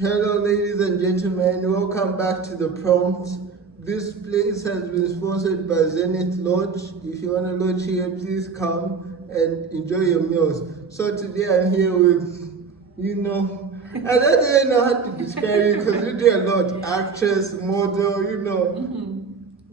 Hello, ladies and gentlemen. Welcome back to the prompt. This place has been sponsored by Zenith Lodge. If you want to lodge here, please come and enjoy your meals. So today I'm here with, I don't really know how to describe it because we do a lot. Actress, model,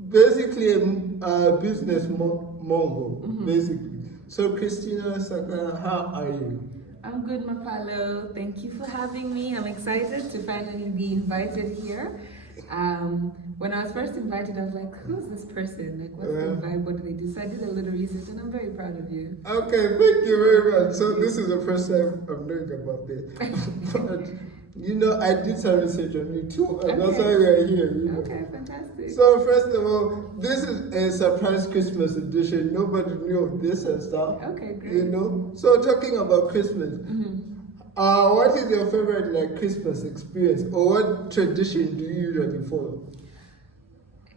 basically a business mogul, basically. So Christina Sakala, how are you? I'm good, Mapalo. Thank you for having me. I'm excited to finally be invited here. When I was first invited, I was like, who's this person? Like, what's the vibe? What do they do? So I did a little research and I'm very proud of you. Okay, thank you very much. So this is the first time I'm knowing about this. But, I did some research on you too, and that's why we are here. Okay, fantastic. So first of all, this is a surprise Christmas edition. Nobody knew of this and stuff. Okay, great. So talking about Christmas, what is your favorite Christmas experience, or what tradition do you usually follow?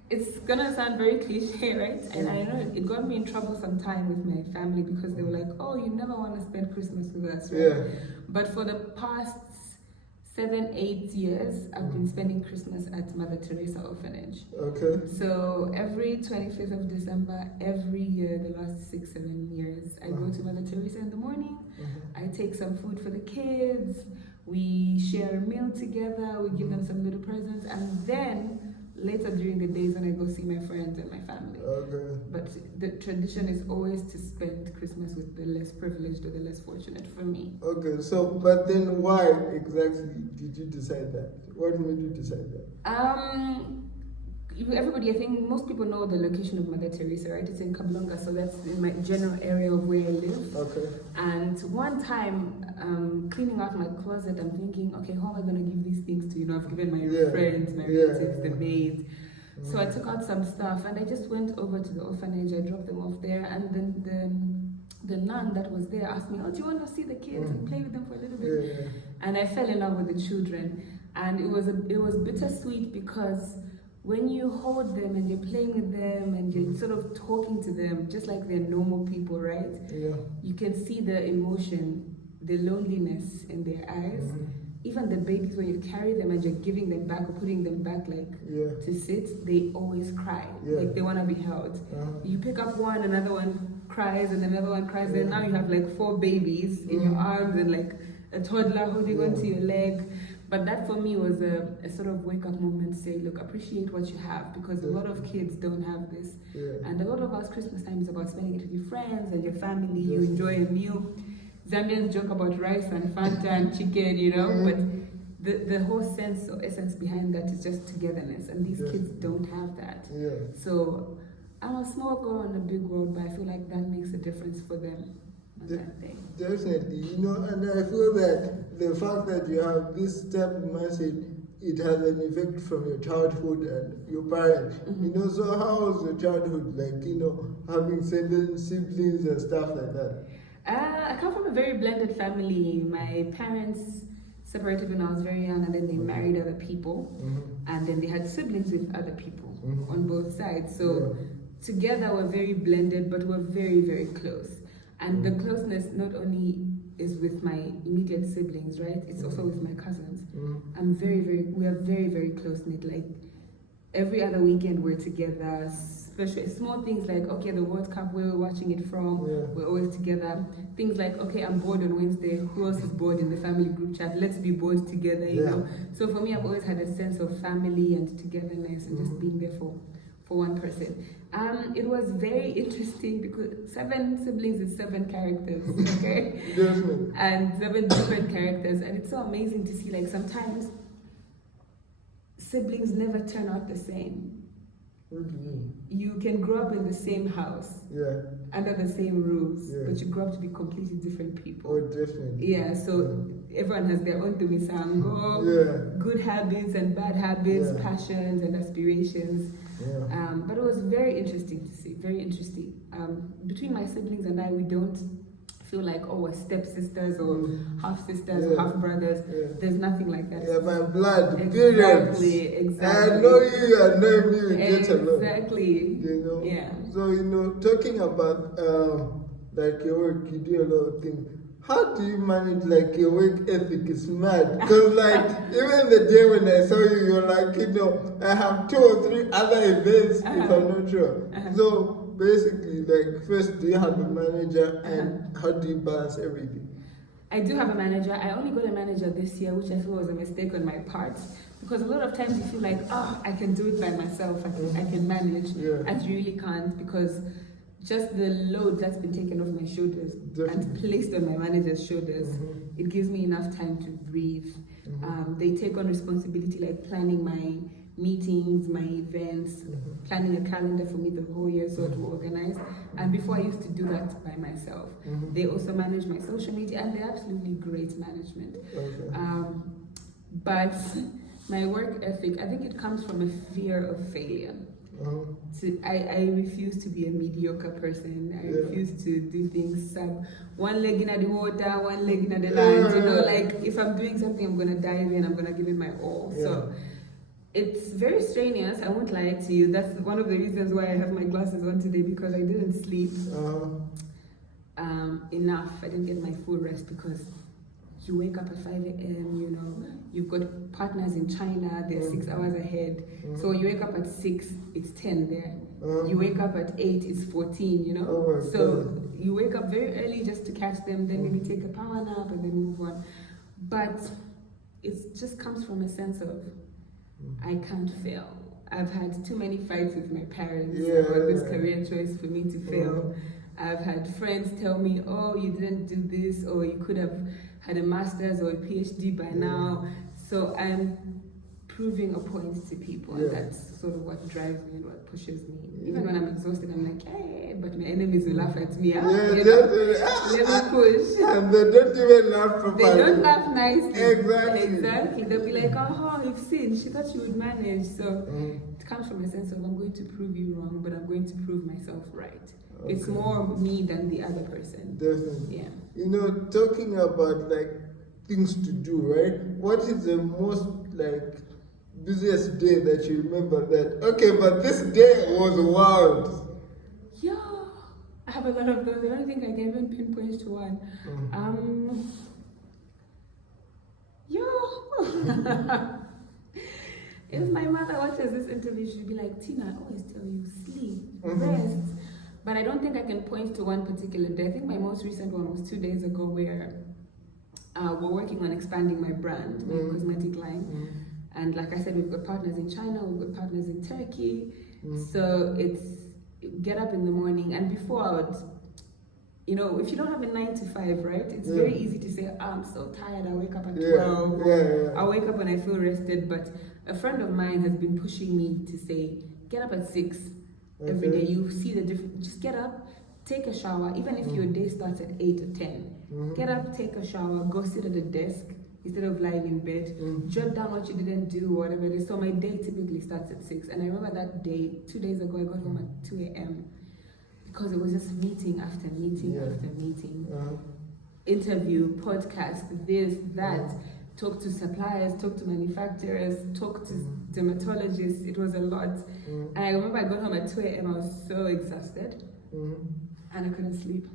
It's gonna sound very cliche, right? And I know it got me in trouble sometime with my family because they were like, "Oh, you never want to spend Christmas with us, right?" Yeah. But for the past 7-8 years, I've been spending Christmas at Mother Teresa Orphanage. Okay. So every 25th of December, every year, the last 6-7 years, I go to Mother Teresa in the morning. I take some food for the kids. We share a meal together. We give them some little presents, and then later during the days when I go see my friends and my family. Okay. But the tradition is always to spend Christmas with the less privileged or the less fortunate for me. Okay, so, but then why exactly did you decide that? What made you decide that? Everybody, I think most people know the location of Mother Teresa, right? It's in Kablonga, so that's in my general area of where I live. Okay. And one time, cleaning out my closet, I'm thinking, okay, how am I going to give these things to, I've given my friends, my relatives, the maids. So I took out some stuff and I just went over to the orphanage. I dropped them off there, and then the nun that was there asked me, "Oh, do you want to see the kids and play with them for a little bit?" Yeah. And I fell in love with the children, and it was bittersweet because when you hold them and you're playing with them and you're sort of talking to them just like they're normal people, right? Yeah. You can see the emotion, the loneliness in their eyes. Even the babies, when you carry them and you're giving them back or putting them back to sit, they always cry. Like they want to be held. You pick up one, another one cries, and another one cries. Then now you have 4 babies in your arms and a toddler holding onto your leg. But that for me was a sort of wake-up moment to say, look, appreciate what you have, because a lot of kids don't have this. And a lot of us, Christmas time is about spending it with your friends and your family. You enjoy a meal. Zambians joke about rice and Fanta and chicken, but the whole sense or essence behind that is just togetherness, and these kids don't have that. So I'm a small girl in a big world, but I feel like that makes a difference for them. Definitely, and I feel that the fact that you have this type of mindset, it has an effect from your childhood and your parents. So how was your childhood having siblings and stuff like that? I come from a very blended family. My parents separated when I was very young, and then they married other people, and then they had siblings with other people on both sides. So together we're very blended, but we're very, very close. And the closeness not only is with my immediate siblings, right? It's also with my cousins. We are very, very close-knit. Every other weekend we're together, especially small things like, okay, the World Cup, where we're watching it from, we're always together. Things like, okay, I'm bored on Wednesday, who else is bored in the family group chat? Let's be bored together, So for me, I've always had a sense of family and togetherness and just being there for one person. It was very interesting because 7 siblings is 7 characters, okay? And 7 different characters, and it's so amazing to see sometimes siblings never turn out the same. What do you mean? You can grow up in the same house, under the same roofs, but you grow up to be completely different people. Oh, definitely. Yeah, so everyone has their own tumisango, good habits and bad habits, passions and aspirations. But it was very interesting to see, very interesting. Between my siblings and I, we don't feel like, oh, we're stepsisters or half-sisters or half-brothers. There's nothing like that. Yeah, my blood, exactly. I know you and know me, we get along. Exactly. Yeah. So, talking about your work, you do a lot of things. how do you manage like your work ethic? Is mad because like even the day when I saw you, you're like, I have 2 or 3 other events if I'm not sure. So basically, like first, do you have a manager, and how do you balance everything? I do have a manager. I only got a manager this year, which I feel was a mistake on my part. Because a lot of times you feel like, I can do it by myself, I can manage. And you really can't, because just the load that's been taken off my shoulders and placed on my manager's shoulders, it gives me enough time to breathe. They take on responsibility like planning my meetings, my events, planning a calendar for me the whole year so to organize. And before I used to do that by myself. They also manage my social media, and they're absolutely great management. But my work ethic, I think it comes from a fear of failure. I refuse to be a mediocre person. I refuse to do things one leg in the water, one leg in the land. Like if I'm doing something, I'm gonna dive in, I'm gonna give it my all. So it's very strenuous, I won't lie to you. That's one of the reasons why I have my glasses on today, because I didn't sleep enough. I didn't get my full rest because you wake up at 5 a.m., you've got partners in China, they're 6 hours ahead. So when you wake up at 6, it's 10 there. You wake up at 8, it's 14, So you wake up very early just to catch them, then maybe take a power nap and then move on. But it just comes from a sense of, I can't fail. I've had too many fights with my parents about this career choice for me to fail. I've had friends tell me, you didn't do this, or you could have had a master's or a PhD by now. So I'm proving a point to people, and that's sort of what drives me and what pushes me. Even when I'm exhausted, I'm like, hey, but my enemies will laugh at me. Let me push. And they don't even laugh properly. They don't laugh nicely. Exactly. They'll be like, you've seen, she thought she would manage. So it comes from a sense of, I'm going to prove you wrong, but I'm going to prove myself right. It's more me than the other person. Definitely. Yeah. Talking about like things to do, right? What is the most like busiest day that you remember that? Okay, but this day was wild. Yeah, I have a lot of those. I don't think I can even pinpoint to one. If my mother watches this interview, she'll be like, Tina, I always tell you, sleep, rest. But I don't think I can point to one particular day. I think my most recent one was 2 days ago, where we're working on expanding my brand, my cosmetic line. And like I said, we've got partners in China, we've got partners in Turkey. So it's get up in the morning, and before I would, if you don't have a 9 to 5, right? It's very easy to say, I'm so tired, I wake up at 12. I wake up when I feel rested. But a friend of mine has been pushing me to say, get up at 6 every day. You see the difference. Just get up, take a shower, even if your day starts at 8 or 10. Get up, take a shower, go sit at a desk instead of lying in bed. Jot down what you didn't do, whatever it is. So my day typically starts at 6. And I remember that day, 2 days ago, I got home at 2 a.m. because it was just meeting after meeting after meeting. Interview, podcast, this, that. Talk to suppliers, talk to manufacturers, talk to dermatologists. It was a lot. And I remember I got home at 2 a.m. I was so exhausted. And I couldn't sleep.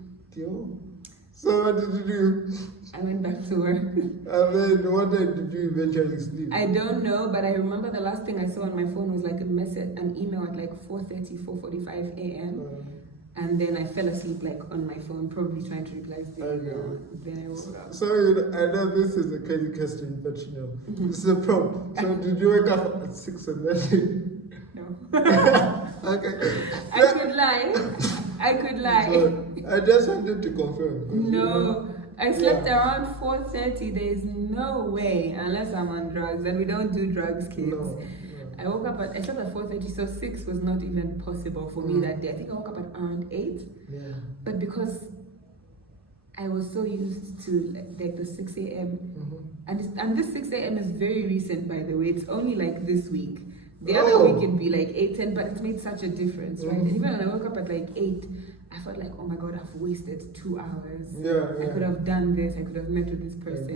So what did you do? I went back to work. And then what time did you eventually sleep? I don't know, but I remember the last thing I saw on my phone was like an email at like 4:30, 4:45 a.m. And then I fell asleep like on my phone, probably trying to reply to the email. Then I woke up. So I know this is a crazy question, but this is a prompt. So did you wake up at 6 on that day? No. Okay. I could lie. So I just wanted to confirm. No. I slept around 4:30. There is no way, unless I'm on drugs, and we don't do drugs, kids. No. I slept at 4:30, so 6 was not even possible for me that day. I think I woke up at around 8. But because I was so used to like the 6 a.m. And this 6 a.m. is very recent, by the way. It's only like this week. The other week it'd be like 8, 10, but it's made such a difference, right? And even when I woke up at like 8, I felt like, oh my God, I've wasted 2 hours. I could have done this. I could have met with this person.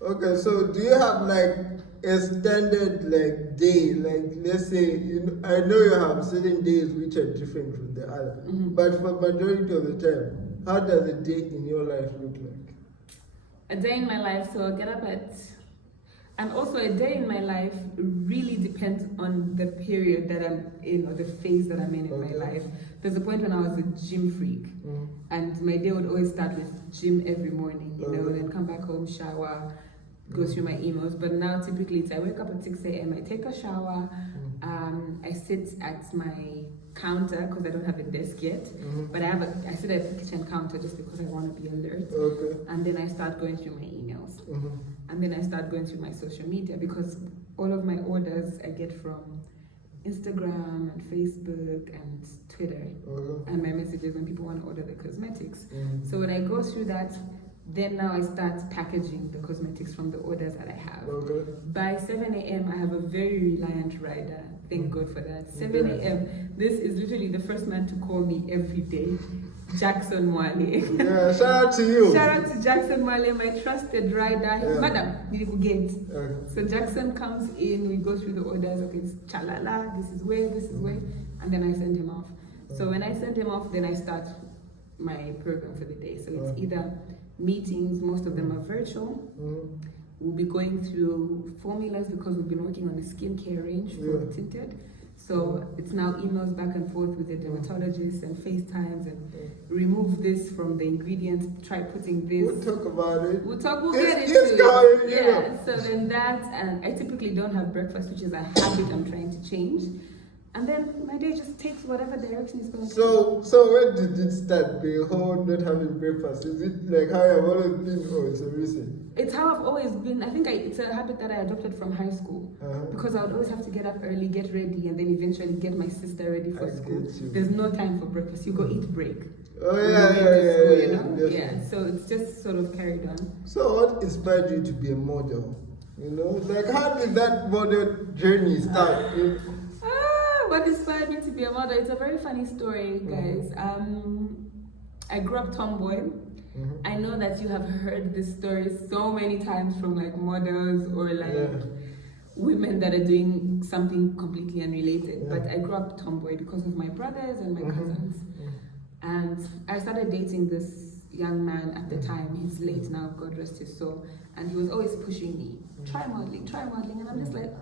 Okay, so do you have like a standard like day? Like let's say, I know you have certain days which are different from the other, but for majority of the time, How does a day in your life look like? A day in my life, so I get up at, and also a day in my life really depends on the period that I'm in or the phase that I'm in my life. There's a point when I was a gym freak, and my day would always start with gym every morning, you know, and then come back home, shower, go through my emails. But now typically it's I wake up at 6 a.m., I take a shower, I sit at my counter because I don't have a desk yet, but I sit at the kitchen counter just because I want to be alert. And then I start going through my emails, and then I start going through my social media because all of my orders I get from Instagram and Facebook and Twitter, and my messages when people want to order the cosmetics. So when I go through that, then now I start packaging the cosmetics from the orders that I have. By 7 a.m. I have a very reliant rider. Thank God for that. 7 a.m. This is literally the first man to call me every day. Jackson Mwale. Yeah, shout out to you. Shout out to Jackson Mwale, my trusted rider. Madam, you get. So Jackson comes in, we go through the orders. Okay, it's chalala, this is where, and then I send him off. So when I send him off, then I start my program for the day. So it's either meetings, most of them are virtual. We'll be going through formulas because we've been working on the skincare range for the tinted. So it's now emails back and forth with the dermatologists and FaceTimes and remove this from the ingredients, try putting this. We'll talk about it. We'll get into it. Yeah, so then that, and I typically don't have breakfast, which is a habit I'm trying to change. And then my day just takes whatever direction it's going to take. So when did it start, the whole not having breakfast? Is it like how I've always been, or it's a recent? It's how I've always been. I think it's a habit that I adopted from high school. Because I would always have to get up early, get ready, and then eventually get my sister ready for school. There's no time for breakfast. You go eat break. Yeah, so it's just sort of carried on. So what inspired you to be a model? You know, like how did that model journey start? What inspired me to be a model? It's a very funny story, guys. I grew up tomboy. I know that you have heard this story so many times from like models or like women that are doing something completely unrelated. But I grew up tomboy because of my brothers and my cousins. And I started dating this young man at the time. He's late now, God rest his soul. And he was always pushing me, try modeling. And I'm just like,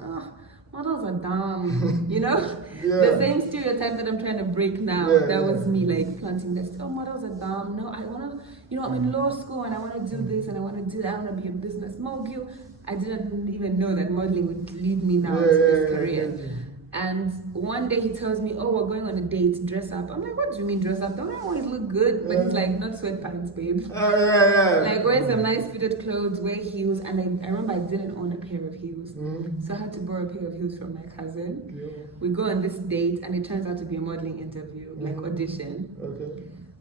models are dumb, you know? The same stereotype that I'm trying to break now, that was me like planting this, models are dumb. No, I want to, you know, I'm in law school and I want to do this and I want to do that. I want to be a business mogul. I didn't even know that modeling would lead me now to this career. And one day he tells me, we're going on a date, dress up. I'm like, what do you mean dress up? Don't I always look good? But it's like, not sweatpants, babe. Like, wear some nice fitted clothes, wear heels. And I remember I didn't own a pair of heels. So I had to borrow a pair of heels from my cousin. We go on this date and it turns out to be a modeling interview, like audition.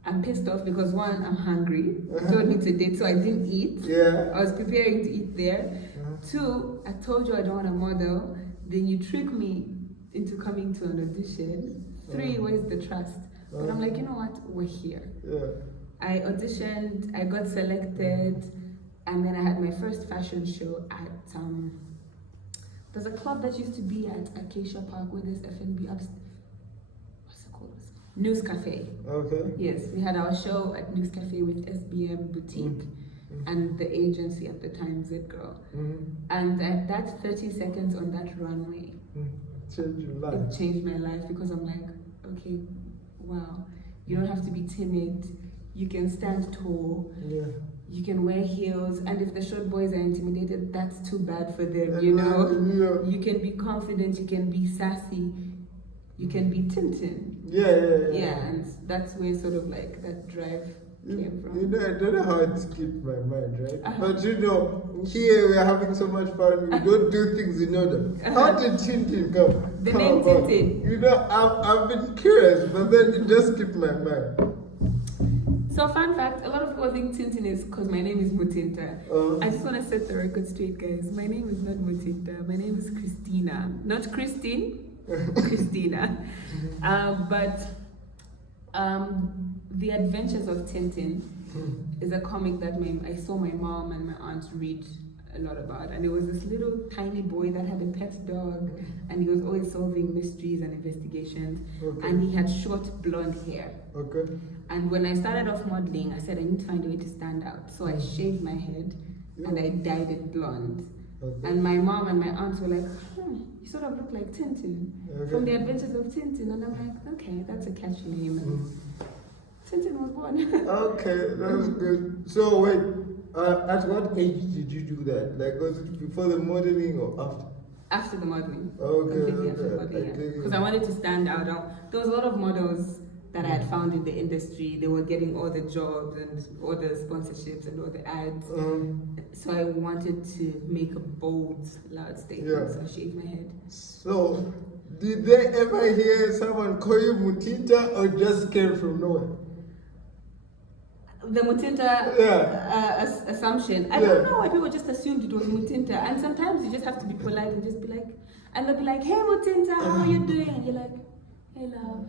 I'm pissed off because one, I'm hungry. He told me to date, so I didn't eat. I was preparing to eat there. Two, I told you I don't want to model. Then you trick me into coming to an audition. Three, where's the trust? But I'm like, you know what? We're here. I auditioned, I got selected, and then I had my first fashion show at there's a club that used to be at Acacia Park where there's F&B upstairs. What's it called? News Cafe. Yes, we had our show at News Cafe with SBM Boutique and the agency at the time, Z Girl. And at that 30 seconds on that runway, it changed my life because I'm like, okay, wow, you don't have to be timid. You can stand tall. You can wear heels, and if the short boys are intimidated, that's too bad for them, you know? You can be confident, you can be sassy, you can be TinTin. And that's where sort of like that drive came from. You know, I don't know how it skipped my mind, right? But you know, here we're having so much fun, we don't do things in order. How did TinTin come? The name about? TinTin. You know, I've been curious, but then it just skipped my mind. So fun fact, a lot of people think TinTin is because my name is Mutinta. I just want to set the record straight, guys. My name is not Mutinta. My name is Christina. Not Christine, Christina. The Adventures of TinTin is a comic that I saw my mom and my aunt read a lot about. And it was this little tiny boy that had a pet dog, and he was always solving mysteries and investigations. And he had short blonde hair. And when I started off modeling, I said I need to find a way to stand out. So I shaved my head and I dyed it blonde. And my mom and my aunts were like, you sort of look like TinTin from the Adventures of TinTin. And I'm like, okay, that's a catchy name. And TinTin was born. Okay, that's good. So wait, at what age did you do that? Like, was it before the modeling or after? After the modeling. Okay. After the modeling, because I wanted to stand out. There was a lot of models that I had found in the industry. They were getting all the jobs and all the sponsorships and all the ads. So I wanted to make a bold, loud statement. So I shaved my head. So, did they ever hear someone call you Mutinta, or just came from nowhere? The Mutinta assumption. I don't know why people just assumed it was Mutinta. And sometimes you just have to be polite and just be like, and they'll be like, hey Mutinta, how are you doing? And you're like, hey love,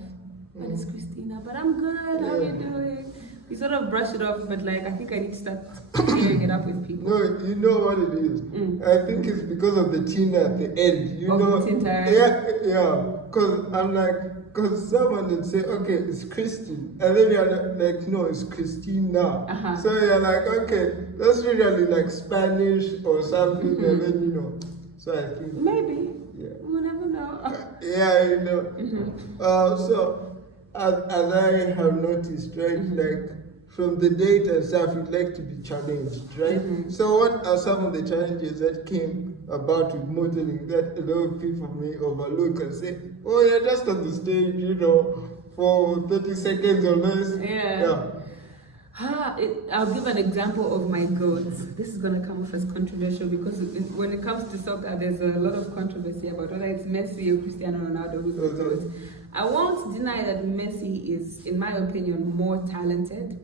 my name is Christina, but I'm good, how are you doing? You sort of brush it off, but like, I think I need to start clearing it up with people. No, you know what it is? I think it's because of the Tina at the end. You know? Mutinta. Yeah. Because I'm like, because someone would say, okay, it's Christine. And then you're like, no, it's Christina. So you're like, okay, that's usually like Spanish or something. And then, you know. So I think. Maybe. Yeah. We'll never know. Yeah, you know. So, as I have noticed, right, like from the date and stuff, you'd like to be challenged, right? So what are some of the challenges that came about with modeling that a lot of people may overlook and say, oh, you're just on the stage, you know, for 30 seconds or less? I'll give an example of my goats. This is going to come off as controversial because when it comes to soccer, there's a lot of controversy about whether it's Messi or Cristiano Ronaldo who's the goat. I won't deny that Messi is, in my opinion, more talented,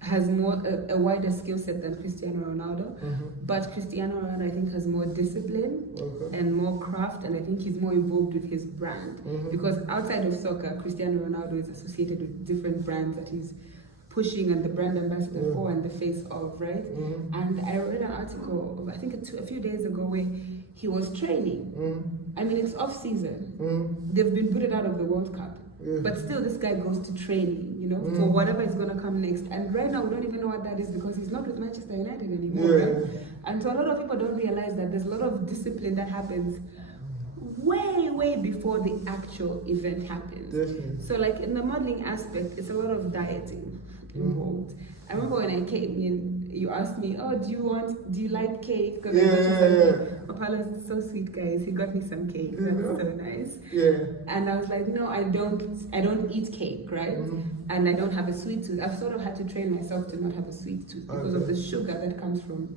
has more a wider skill set than Cristiano Ronaldo. But Cristiano Ronaldo, I think, has more discipline and more craft, and I think he's more involved with his brand. Because outside of soccer, Cristiano Ronaldo is associated with different brands that he's pushing and the brand ambassador for and the face of, right? And I read an article, I think a few days ago, where he was training. I mean, it's off season. They've been booted out of the World Cup. But still, this guy goes to training, you know, for whatever is going to come next. And right now, we don't even know what that is because he's not with Manchester United anymore. Right? And so a lot of people don't realize that there's a lot of discipline that happens way before the actual event happens. So like in the modeling aspect, it's a lot of dieting involved. I remember when I came in, you asked me, oh, do you like cake? Because Mapalo's so sweet, guys. He got me some cake. That's so nice. And I was like, no, I don't eat cake, right? And I don't have a sweet tooth. I've sort of had to train myself to not have a sweet tooth because of the sugar that comes from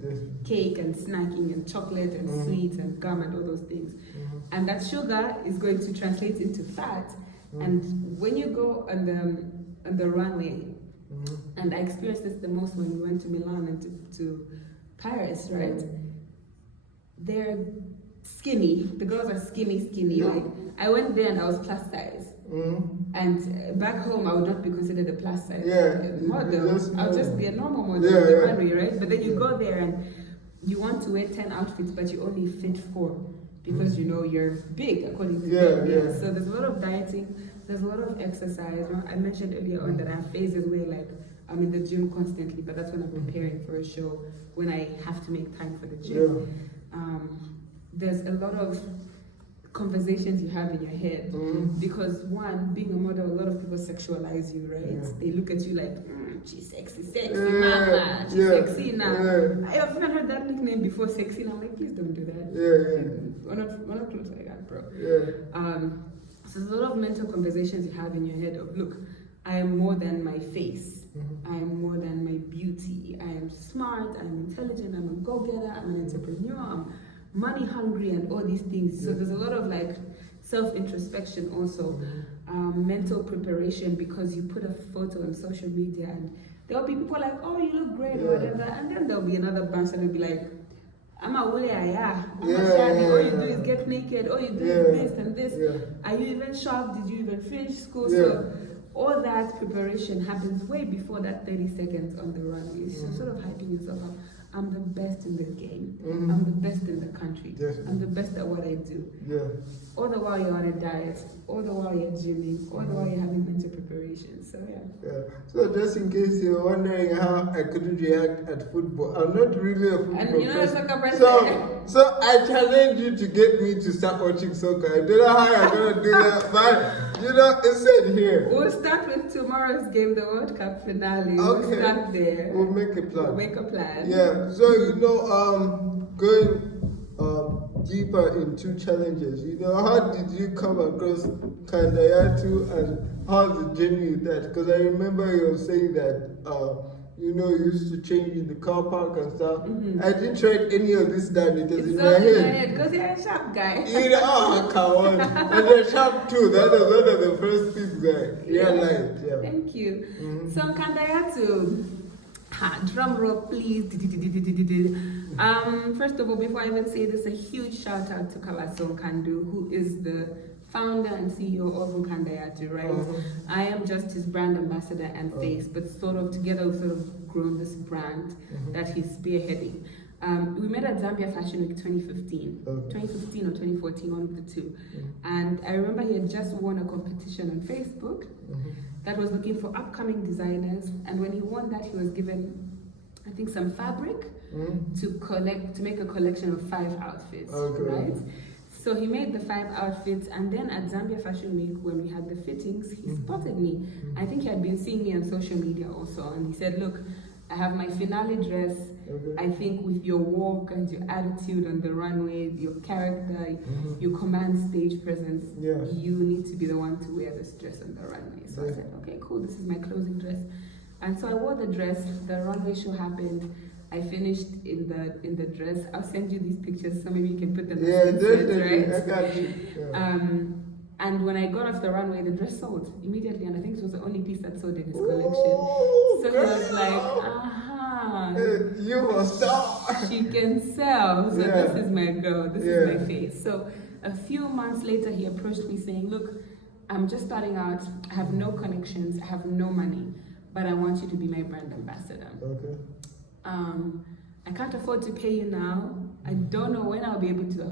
cake and snacking and chocolate and sweets and gum and all those things. And that sugar is going to translate into fat. And when you go on the runway, and I experienced this the most when we went to Milan and to Paris, right? They're skinny. The girls are skinny. Like, I went there and I was plus size. And back home, I would not be considered a plus size model. I would just be a normal model on the runway, right? But then you go there and you want to wear 10 outfits, but you only fit 4 because you know you're big according to them. So there's a lot of dieting. There's a lot of exercise. I mentioned earlier on that I have phases where like I'm in the gym constantly, but that's when I'm preparing for a show, when I have to make time for the gym. There's a lot of conversations you have in your head because one, being a model, a lot of people sexualize you, right? They look at you like, she's sexy, mama, she's sexy now. I've even heard that nickname before, sexy, and I'm like, please don't do that. We're not close like that, bro. So there's a lot of mental conversations you have in your head of, look, I am more than my face. I am more than my beauty. I am smart, I'm intelligent, I'm a go-getter, I'm an entrepreneur, I'm money hungry and all these things. So there's a lot of like self-introspection also, mental preparation, because you put a photo on social media and there'll be people like, oh, you look great or whatever, and then there'll be another bunch that will be like, I'm a willy all you do is get naked, all you do is this and this. Are you even sharp? Did you even finish school? So all that preparation happens way before that 30 seconds on the runway. So sort of hyping yourself up. I'm the best in the game. I'm the best in the country. Definitely. I'm the best at what I do. Yeah. All the while you're on a diet, all the while you're gymming, all the while you're having mental preparation. So yeah. So just in case you're wondering how I couldn't react at football, I'm not really a football and you know person. So I challenge you to get me to start watching soccer. I don't know how I'm gonna do that, but it's said here. We'll start with tomorrow's game, the World Cup finale. Okay. We'll start there. We'll make a plan. We'll make a plan. Yeah. So going deeper into challenges. How did you come across Kandayatu and how's the journey with that? Because I remember you were saying that you used to change in the car park and stuff. I didn't write any of this down. It was in my head. Because you're a sharp guy. Come on. And you're sharp too. That was one of the first things I realized. Yeah. Thank you. So Kandayatu, drum roll please. First of all, before I even say this, a huge shout out to Kawaso Kandu, who is the founder and CEO of Kandayatu, right? I am just his brand ambassador and face, but sort of together we've sort of grown this brand that he's spearheading. We met at Zambia Fashion Week 2015, 2015 or 2014, one of the two. And I remember he had just won a competition on Facebook that was looking for upcoming designers. And when he won that, he was given, I think, some fabric to make a collection of 5 outfits, right? So he made the 5 outfits, and then at Zambia Fashion Week, when we had the fittings, he spotted me. I think he had been seeing me on social media also, and he said, look, I have my finale dress. I think with your walk and your attitude on the runway, your character, your command stage presence, you need to be the one to wear this dress on the runway. So I said, okay, cool, this is my closing dress. And so I wore the dress, the runway show happened. I finished in the dress. I'll send you these pictures so maybe you can put them definitely. right? I got you. Yeah. And when I got off the runway, the dress sold immediately, and I think it was the only piece that sold in his collection. So he was like, you a star. She can sell. So this is my girl, this is my face. So a few months later, he approached me saying, look, I'm just starting out. I have no connections. I have no money, but I want you to be my brand ambassador. Okay. I can't afford to pay you now. I don't know when I'll be able to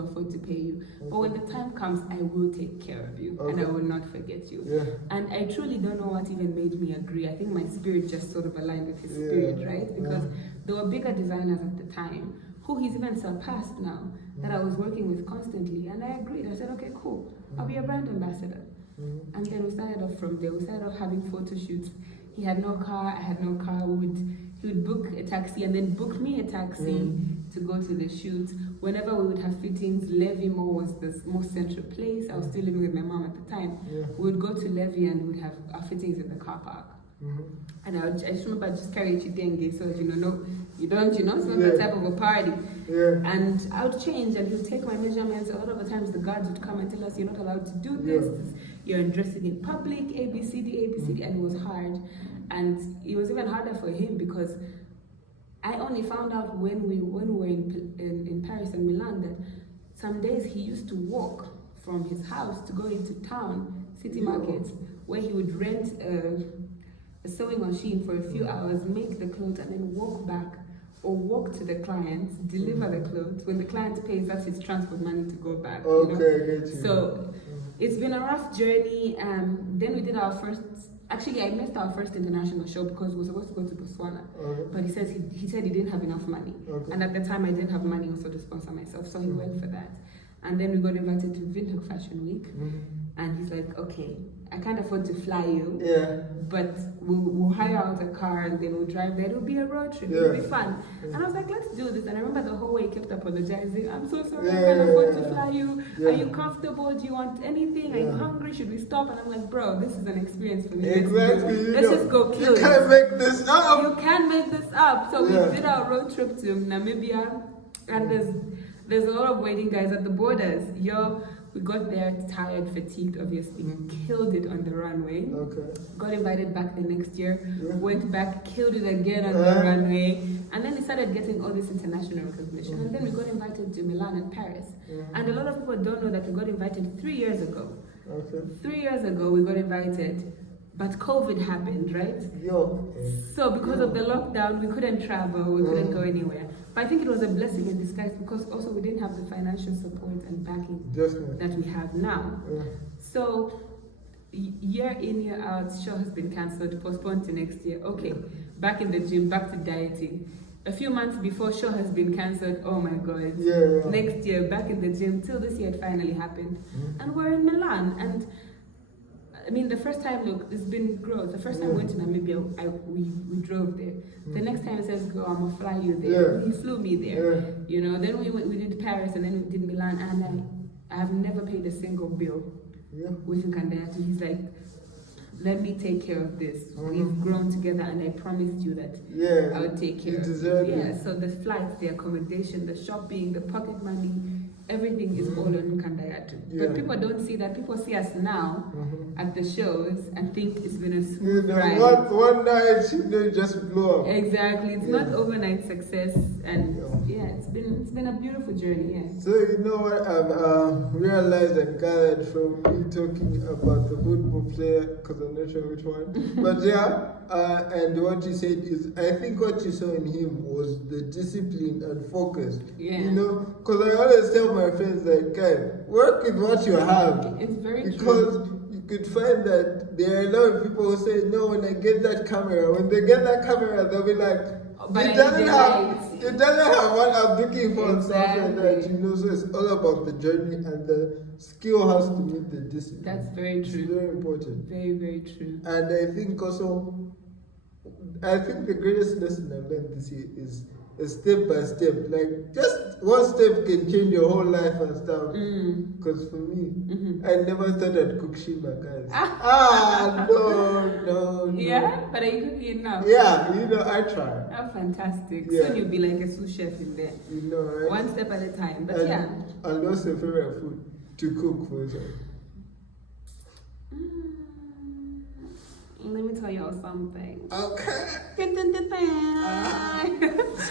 afford to pay you. But when the time comes, I will take care of you and I will not forget you. Yeah. And I truly don't know what even made me agree. I think my spirit just sort of aligned with his spirit, right? Because there were bigger designers at the time who he's even surpassed now that I was working with constantly. And I agreed. I said, okay, cool. I'll be a brand ambassador. And then we started off from there. We started off having photo shoots. He had no car, I had no car. He would book a taxi and then book me a taxi to go to the shoot. Whenever we would have fittings, Levy Mall was the most central place. I was still living with my mom at the time. We would go to Levy and we would have our fittings in the car park. And I just remember I just carry chitenge so that you don't smell that type of a party. And I would change and he would take my measurements. A lot of the times the guards would come and tell us, you're not allowed to do this. You're undressing in public, ABCD, and it was hard. And it was even harder for him because I only found out when we were in Paris and Milan that some days he used to walk from his house to go into town, city markets, where he would rent a sewing machine for a few hours, make the clothes, and then walk back or walk to the client, deliver the clothes. When the client pays, that's his transport money to go back. Okay, get you. So it's been a rough journey. Then we did our first. Actually, I missed our first international show because we were supposed to go to Botswana. But he said he didn't have enough money. And at the time, I didn't have money also to sponsor myself, so he went for that. And then we got invited to Windhoek Fashion Week. And he's like, okay, I can't afford to fly you, but we'll hire out a car and then we'll drive there. It'll be a road trip. It'll be fun. And I was like, let's do this. And I remember the whole way he kept apologizing. I'm so sorry, I can't afford to fly you. Are you comfortable? Do you want anything? Are you hungry? Should we stop? And I'm like, bro, this is an experience for me. Exactly. Let's just go kill it. You can't make this up. You can't make this up. So we did our road trip to Namibia, and there's a lot of waiting guys at the borders. We got there tired, fatigued, obviously. Killed it on the runway. Got invited back the next year. Went back, killed it again on the runway. And then we started getting all this international recognition. And then we got invited to Milan and Paris. And a lot of people don't know that we got invited 3 years ago. 3 years ago, we got invited. But COVID happened, right? Yo. So because of the lockdown, we couldn't travel, we couldn't go anywhere. But I think it was a blessing in disguise because also we didn't have the financial support and backing that we have now. So year in, year out, show has been cancelled, postponed to next year. Okay, back in the gym, back to dieting. A few months before, show has been cancelled. Oh my God. Next year, back in the gym. Till this year, it finally happened. And we're in Milan. And I mean, the first time, look, it's been growth. The first time we went to Namibia, we drove there. The next time it says, go, I'm going to fly you there. He flew me there. You know, then we did Paris and then we did Milan. And I have never paid a single bill with Nkandayatu. He's like, let me take care of this. We've grown together and I promised you that I would take care of it. So the flights, the accommodation, the shopping, the pocket money, everything is all on Nkandayatu. But people don't see that. People see us now at the shows and think it's been a smooth ride. One night, they just blow up. Exactly. It's not overnight success. And it's been a beautiful journey. So you know what I've realized and gathered from me talking about the football player, because I'm not sure which one. But and what you said is, I think what you saw in him was the discipline and focus. You know, because I always tell my friends that, guys, work with what you have. It's very because you could find that there are a lot of people who say, no, when I get that camera, when they get that camera, they'll be like, it doesn't have what I'm looking for and stuff like that, you know. So it's all about the journey, and the skill has to meet the discipline. That's very true. It's very important. Very, very true. And I think also, the greatest lesson I've learned this year is step by step. Like, just one step can change your whole life and stuff. Because for me, I never thought I'd cook shima, guys. No. Yeah? But are you cooking it now? Yeah, you know, I try. Oh, fantastic. Soon you'll be like a sous chef in there. You know, right? One step at a time. But And what's your favorite food to cook for yourself? Let me tell y'all something. Okay.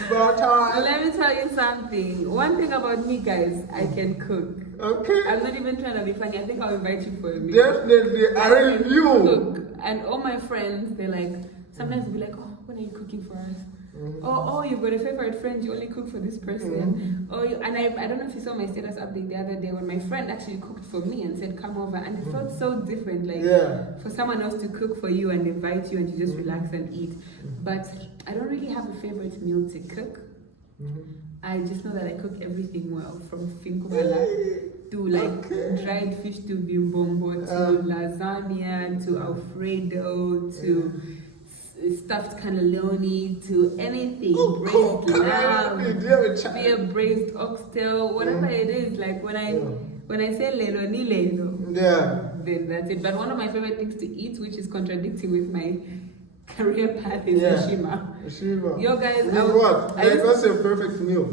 Small time. Let me tell you something. One thing about me, guys, I can cook. Okay. I'm not even trying to be funny. I think I'll invite you for a meal. Definitely. I review. Cook. And all my friends, they're like, sometimes they'll be like, oh, when are you cooking for us? Oh, you've got a favorite friend, you only cook for this person. And I don't know if you saw my status update the other day when my friend actually cooked for me and said, come over. And it felt so different, like for someone else to cook for you and invite you and you just relax and eat. But I don't really have a favorite meal to cook. I just know that I cook everything well, from finkubala to like dried fish to bimbombo to lasagna to alfredo to stuffed cannelloni to anything, braised lamb, braised oxtail, whatever it is. Like when I say lelo ni lelo, then that's it. But one of my favorite things to eat, which is contradicting with my career path, is shima. Yo guys, what's your perfect meal?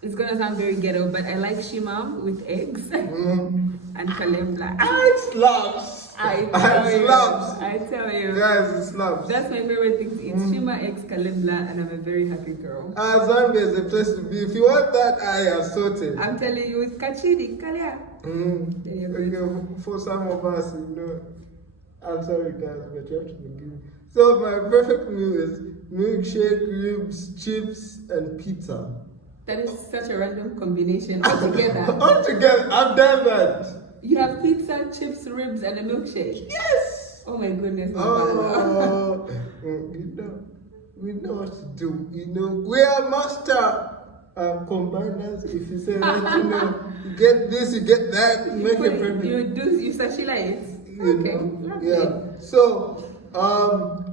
It's gonna sound very ghetto, but I like shima with eggs and kalembla. It slaps. I tell you. Guys, it slaps. That's my favorite thing to eat. Shima, eggs, kalembla, and I'm a very happy girl. Zambia is a place to be. If you want that, I am sorted. I'm telling you, it's kachidi, kalia. Okay, for some of us, you know, I'm sorry guys, but you have to forgive me. So my perfect meal is milkshake, ribs, chips, and pizza. That is such a random combination altogether. I've done that. You have pizza, chips, ribs, and a milkshake. Yes. Oh my goodness. We know what to do. You know, we are master combiners. If you say that, you know, you get this, you get that, you make it perfect. You sashila it. Yeah. So,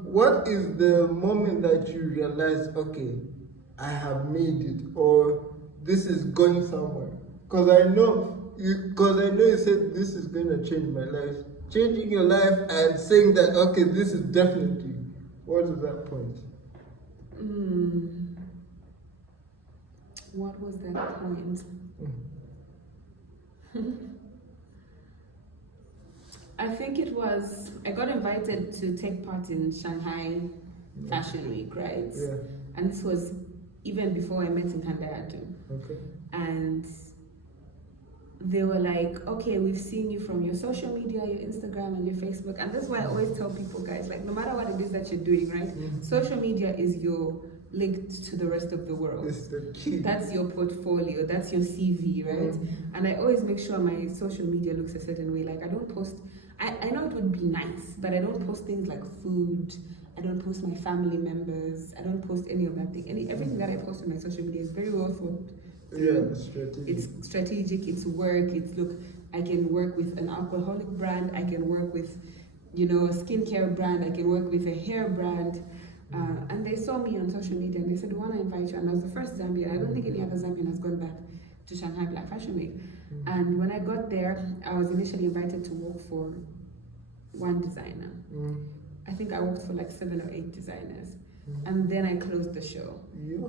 what is the moment that you realize, okay, I have made it, or this is going somewhere? Because I know you said this is going to change my life. Changing your life and saying that, okay, this is definitely. What is that point? What was that point? I think it was, I got invited to take part in Shanghai Fashion Week, right? Yeah. And this was even before I met in Nkandayatu. Okay. And they were like, okay, we've seen you from your social media, your Instagram and your Facebook. And that's why I always tell people, guys, like, no matter what it is that you're doing, right? Social media is your link to the rest of the world. It's the key. That's your portfolio, that's your CV, right? And I always make sure my social media looks a certain way. Like, I don't post, I know it would be nice, but I don't post things like food. I don't post my family members. I don't post any of that thing. Everything that I post on my social media is very well thought. Yeah, strategic. It's strategic, it's work, it's look, I can work with an alcoholic brand, I can work with, you know, a skincare brand, I can work with a hair brand. And they saw me on social media and they said, we want to invite you. And I was the first Zambian. I don't think any other Zambian has gone back to Shanghai Black Fashion Week. And when I got there, I was initially invited to work for one designer. I think I worked for like 7 or 8 designers. And then I closed the show. Yeah.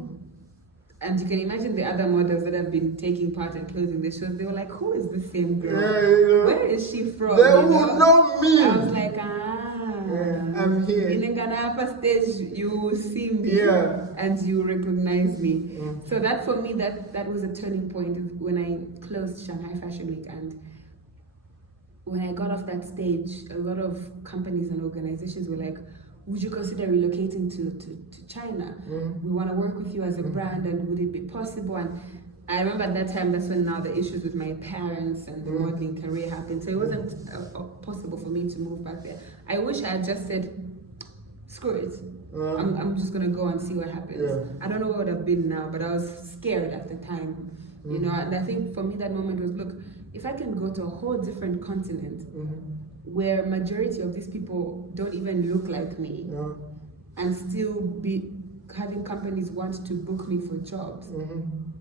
And you can imagine the other models that have been taking part in closing the shows. They were like, who is the same girl? Yeah. Where is she from? They will know me. I was like, I'm here. In the Ganapa stage, you see me and you recognize me. So that for me, that was a turning point when I closed Shanghai Fashion Week. And when I got off that stage, a lot of companies and organizations were like, would you consider relocating to China? We want to work with you as a brand, and would it be possible? And I remember at that time, that's when now the issues with my parents and the modeling career happened. So it wasn't possible for me to move back there. I wish I had just said, screw it. I'm just going to go and see what happens. I don't know what would have been now, but I was scared at the time. You know, and I think for me that moment was, look, if I can go to a whole different continent where majority of these people don't even look like me and still be having companies want to book me for jobs,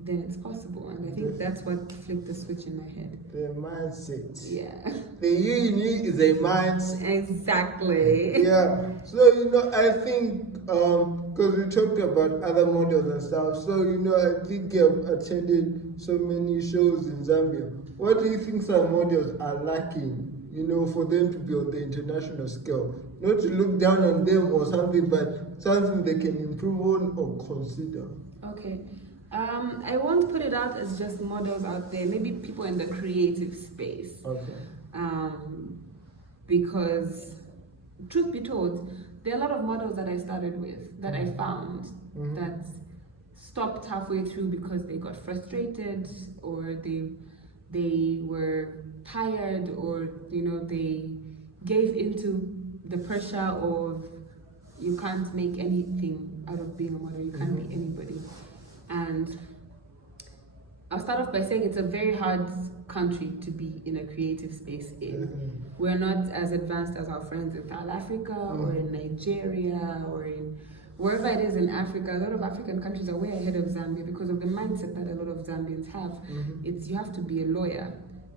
then it's possible. And I think that's what flipped the switch in my head. The mindset. Yeah. The you need is a mindset. Exactly. Yeah. So, you know, I think, because we talked about other models and stuff, so, you know, I think you've attended so many shows in Zambia. What do you think some models are lacking, you know, for them to be on the international scale? Not to look down on them or something, but something they can improve on or consider. Okay. I won't put it out as just models out there, maybe people in the creative space. Okay. Because, truth be told, there are a lot of models that I started with that I found that stopped halfway through because they got frustrated, or they were tired, or, you know, they gave into the pressure of you can't make anything out of being a model, you can't be anybody. And I'll start off by saying it's a very hard country to be in a creative space in. We're not as advanced as our friends in South Africa or in Nigeria or in wherever it is in Africa. A lot of African countries are way ahead of Zambia because of the mindset that a lot of Zambians have. It's you have to be a lawyer,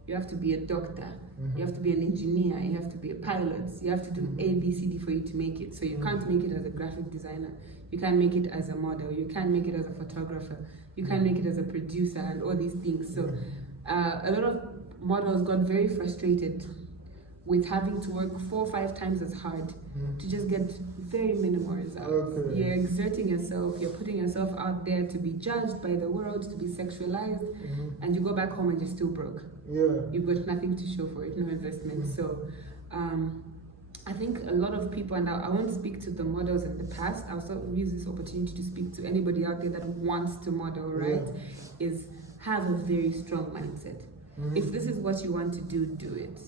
you have to be a doctor, you have to be an engineer, you have to be a pilot, you have to do A, B, C, D for you to make it. So you can't make it as a graphic designer, you can't make it as a model, you can't make it as a photographer, you can't make it as a producer and all these things. So a lot of models got very frustrated with having to work 4 or 5 times as hard to just get very minimal results. You're exerting yourself, you're putting yourself out there to be judged by the world, to be sexualized, and you go back home and you're still broke. You've got nothing to show for it, no investment. So I think a lot of people, and I won't speak to the models in the past, I'll also use this opportunity to speak to anybody out there that wants to model, right? Is have a very strong mindset. If this is what you want to do, do it.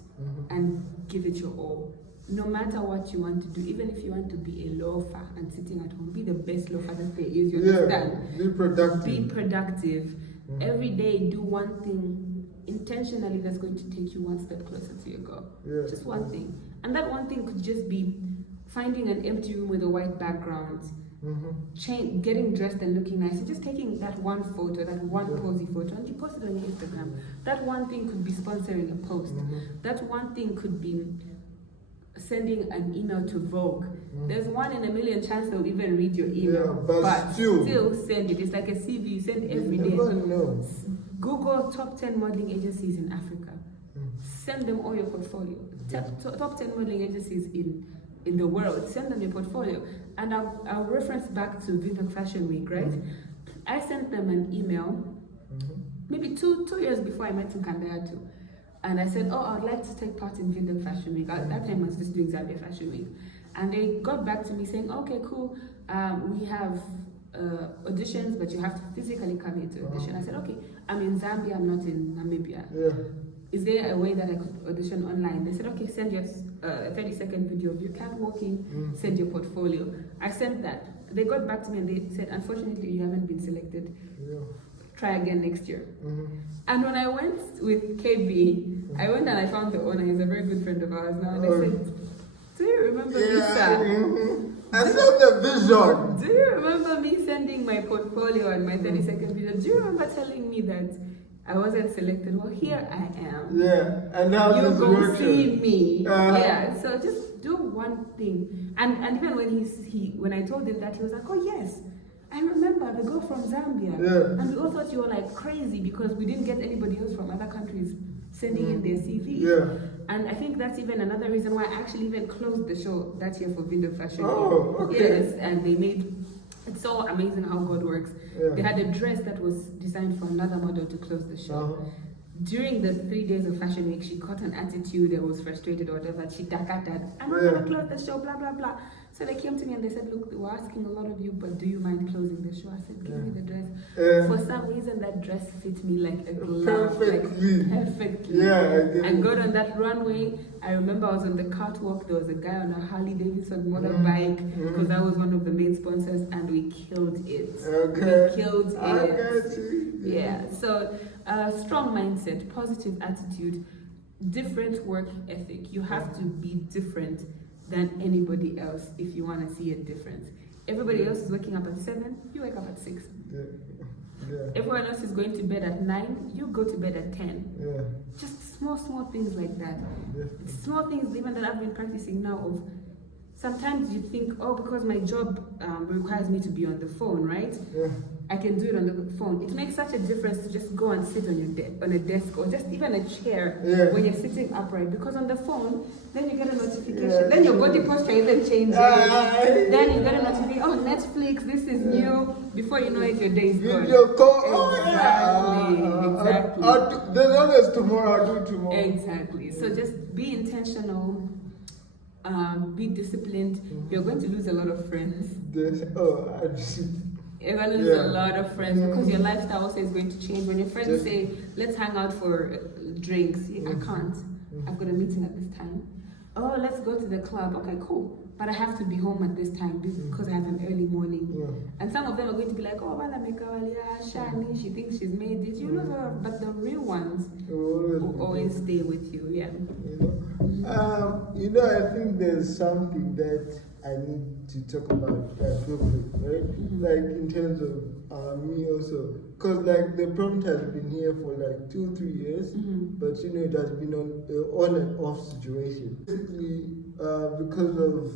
And give it your all. No matter what you want to do, even if you want to be a loafer and sitting at home, be the best loafer that there is, you understand? Be productive. Be productive. Every day, do one thing intentionally that's going to take you one step closer to your goal. Just one thing. And that one thing could just be finding an empty room with a white background, getting dressed and looking nice, and just taking that one photo, that one posy photo, and you post it on your Instagram. That one thing could be sponsoring a post. That one thing could be sending an email to Vogue. There's 1 in a million chance they'll even read your email, but still send it. It's like a CV you send every day. Google top 10 modeling agencies in Africa. Send them all your portfolio. Top 10 modeling agencies in the world. Send them your portfolio. And I'll reference back to Vintage Fashion Week, right? I sent them an email maybe two years before I met Nkandaya too. And I said, oh, I'd like to take part in Vindham Fashion Week. At that time I was just doing Zambia Fashion Week. And they got back to me saying, okay, cool, we have auditions, but you have to physically come here to audition. I said, okay, I'm in Zambia, I'm not in Namibia. Is there a way that I could audition online? They said, okay, send your 30-second video of you catwalking, send your portfolio. I sent that. They got back to me and they said, unfortunately, you haven't been selected. Try again next year. And when I went with KB, I went and I found the owner. He's a very good friend of ours now. And I said, do you remember me, sir? I saw the vision. Do you remember me sending my portfolio and my 30-second video? Do you remember telling me that I wasn't selected? Well, here I am. And now you go see me. So just do one thing. And even when I told him that, he was like, oh yes, I remember the girl from Zambia. And we all thought you were like crazy because we didn't get anybody else from other countries sending in their CVs. And I think that's even another reason why I actually even closed the show that year for Vindham Fashion Week. Yes, and they made, it's so amazing how God works. They had a dress that was designed for another model to close the show. During the 3 days of Fashion Week, she got an attitude that was frustrated or whatever. She dakated, I'm not going to close the show, blah, blah, blah. So they came to me and they said, look, we're asking a lot of you, but do you mind closing the show? I said, give me the dress. For some reason, that dress fit me like a glove. Perfectly. Perfectly. And got on that runway. I remember I was on the catwalk. There was a guy on a Harley Davidson motorbike because I was one of the main sponsors, and we killed it. We killed it. So strong mindset, positive attitude, different work ethic. You have to be different than anybody else if you want to see a difference. Everybody else is waking up at 7, you wake up at 6. Everyone else is going to bed at 9, you go to bed at 10. Just small things like that. Small things even that I've been practicing now of, sometimes you think, oh, because my job requires me to be on the phone, right? I can do it on the phone. It makes such a difference to just go and sit on on a desk or just even a chair when you're sitting upright. Because on the phone, then you get a notification. Then your body posture even changes. Then you get a notification. Oh, Netflix, this is new. Before you know it, your day is gone. Video call. Exactly. There's always tomorrow. I'll do tomorrow. Exactly. So just be intentional. Be disciplined. You're going to lose a lot of friends. You're going to lose a lot of friends because your lifestyle also is going to change. When your friends say, let's hang out for drinks, I can't. I've got a meeting at this time. Oh, let's go to the club. Okay, cool. But I have to be home at this time because I have an early morning. And some of them are going to be like, oh, Shani, she thinks she's made it. You know, but the real ones will always stay with you. I think there's something that I need to talk about real quick, right? Like in terms of me also, because like the prompt has been here for like 2-3 years, but it has been on and off situation. Basically, because of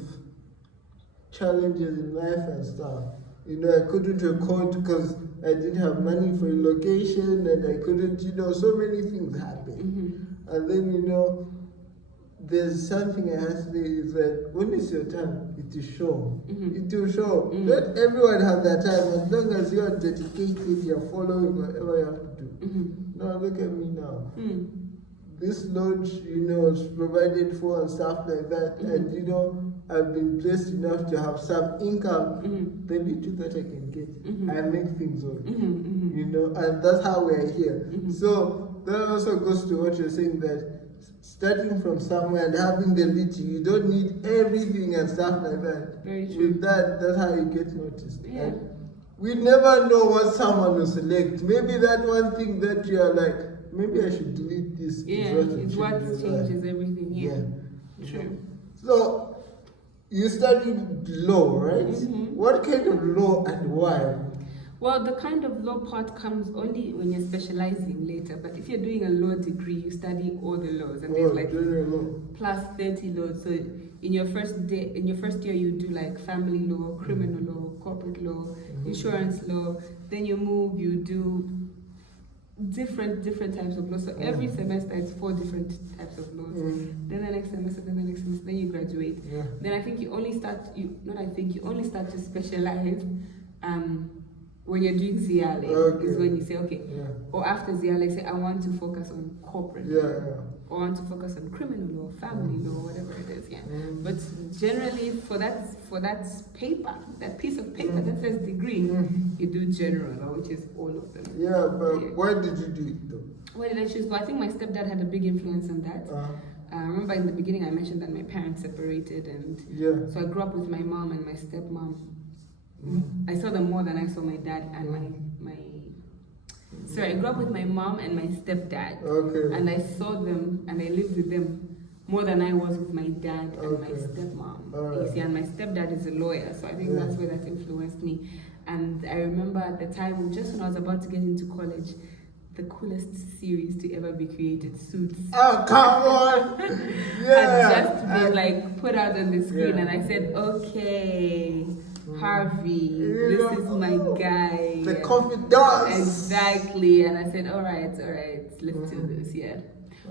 challenges in life and stuff, I couldn't record because I didn't have money for a location, and I couldn't, so many things happened. And then, there's something I have to say is that when it's your time, it will show. It will show. Not everyone has that time. As long as you're dedicated, you're following whatever you have to do. Now look at me now. This lodge, is provided for and stuff like that. And I've been blessed enough to have some income. The little that I can get, I make things work. And that's how we're here. So that also goes to what you're saying, that starting from somewhere and having the little, you don't need everything and stuff like that. Very true. With that's how you get noticed. And we never know what someone will select. Maybe that one thing that you are like, maybe I should delete this. It's what changes everything. True. So you studied law, right? What kind of law and why? Well, the kind of law part comes only when you're specializing later. But if you're doing a law degree, you study all the laws, and there's like plus 30 laws. So in your first year, you do like family law, criminal law, corporate law, insurance law. Then you move, you do different types of law. So every semester it's 4 different types of laws. Then the next semester, then you graduate. Then I think you only start to specialize when you're doing Ziale, is when you say, okay, Yeah. or after Ziale, say, I want to focus on corporate Yeah, law, yeah. or I want to focus on criminal law, family law, whatever it is, yeah. But generally, for that paper, that piece of paper that says degree, you do general law, which is all of them. Yeah, but why did you do it though? Why did I choose? Well, I think my stepdad had a big influence on that. I remember in the beginning I mentioned that my parents separated, and so I grew up with my mom and my stepmom. I saw them more than I saw my dad and my. Sorry, I grew up with my mom and my stepdad, and I saw them and I lived with them more than I was with my dad and my stepmom. You see, and my stepdad is a lawyer, so I think that's where that influenced me. And I remember at the time, just when I was about to get into college, the coolest series to ever be created, Suits. Oh, come on! Had just been like put out on the screen, and I said, okay, Harvey, this is my guy. The confidence. Exactly, and I said, all right, let's do this, yeah.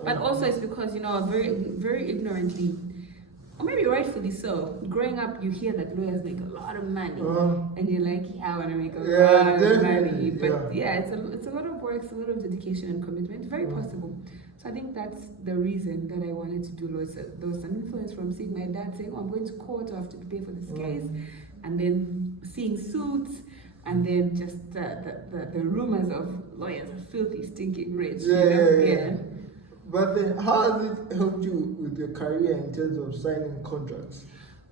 But also it's because, very, very ignorantly, or maybe rightfully so, growing up you hear that lawyers make a lot of money, and you're like, yeah, I want to make a lot of money. But it's a lot of work, it's a lot of dedication and commitment, very possible. So I think that's the reason that I wanted to do lawyers. There was some influence from seeing my dad saying, oh, I'm going to court, I have to pay for this case, and then seeing Suits, and then just the rumors of lawyers are filthy, stinking rich. Yeah. But then, how has it helped you with your career in terms of signing contracts?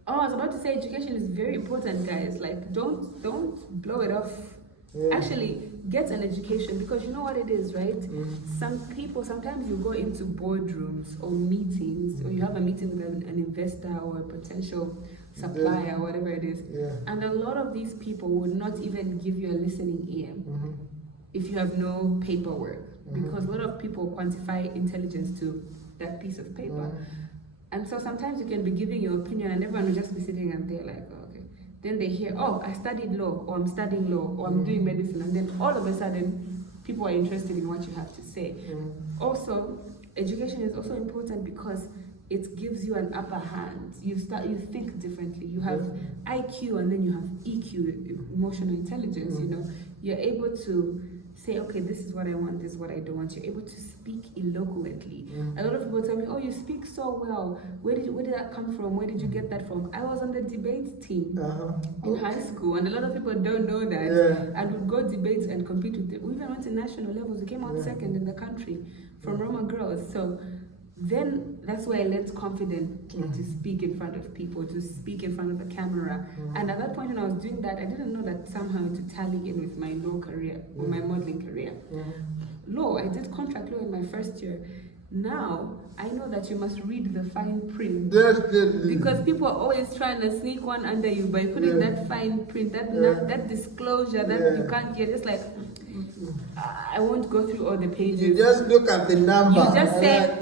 Oh, I was about to say education is very important, guys. Like, don't blow it off. Yeah. Actually, get an education, because you know what it is, right? Some people, sometimes you go into boardrooms or meetings, or you have a meeting with an investor or a potential supplier, whatever it is. And a lot of these people will not even give you a listening ear if you have no paperwork. Because a lot of people quantify intelligence to that piece of paper. And so sometimes you can be giving your opinion and everyone will just be sitting and they're like, oh, okay. Then they hear, oh, I studied law, or I'm studying law, or I'm doing medicine. And then all of a sudden, people are interested in what you have to say. Also, education is also important because it gives you an upper hand. You think differently. You have IQ and then you have EQ, emotional intelligence, You're able to say, okay, this is what I want, this is what I don't want. You're able to speak eloquently. A lot of people tell me, oh, you speak so well. Where did that come from? Where did you get that from? I was on the debate team in high school, and a lot of people don't know that. And would go debate and compete with them. We even went to national levels. We came out second in the country from Roma girls. So then that's where I learned confidently to speak in front of people, to speak in front of a camera. And at that point when I was doing that, I didn't know that somehow to tally in with my law career or my modeling career. Law, I did contract law in my first year. Now, I know that you must read the fine print. Because people are always trying to sneak one under you by putting that fine print, that disclosure that you can't get. Just like, I won't go through all the pages. You just look at the number. You just say,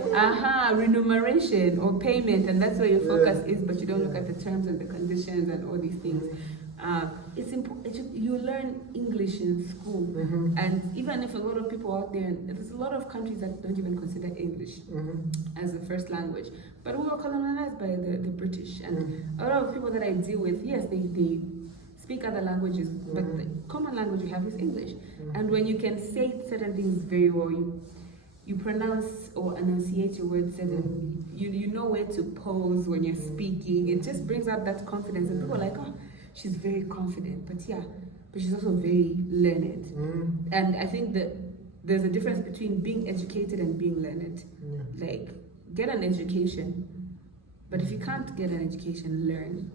remuneration or payment, and that's where your focus is, but you don't look at the terms and the conditions and all these things. It's important. You learn English in school, and even if a lot of people out there, there's a lot of countries that don't even consider English as a first language, but we were colonized by the British, and a lot of people that I deal with, yes, they speak other languages, but the common language we have is English. And when you can say certain things very well, you pronounce or enunciate your words certain, you know where to pause when you're speaking. It just brings out that confidence, and people are like, oh, she's very confident, but she's also very learned. And I think that there's a difference between being educated and being learned. Like, get an education, but if you can't get an education, learn.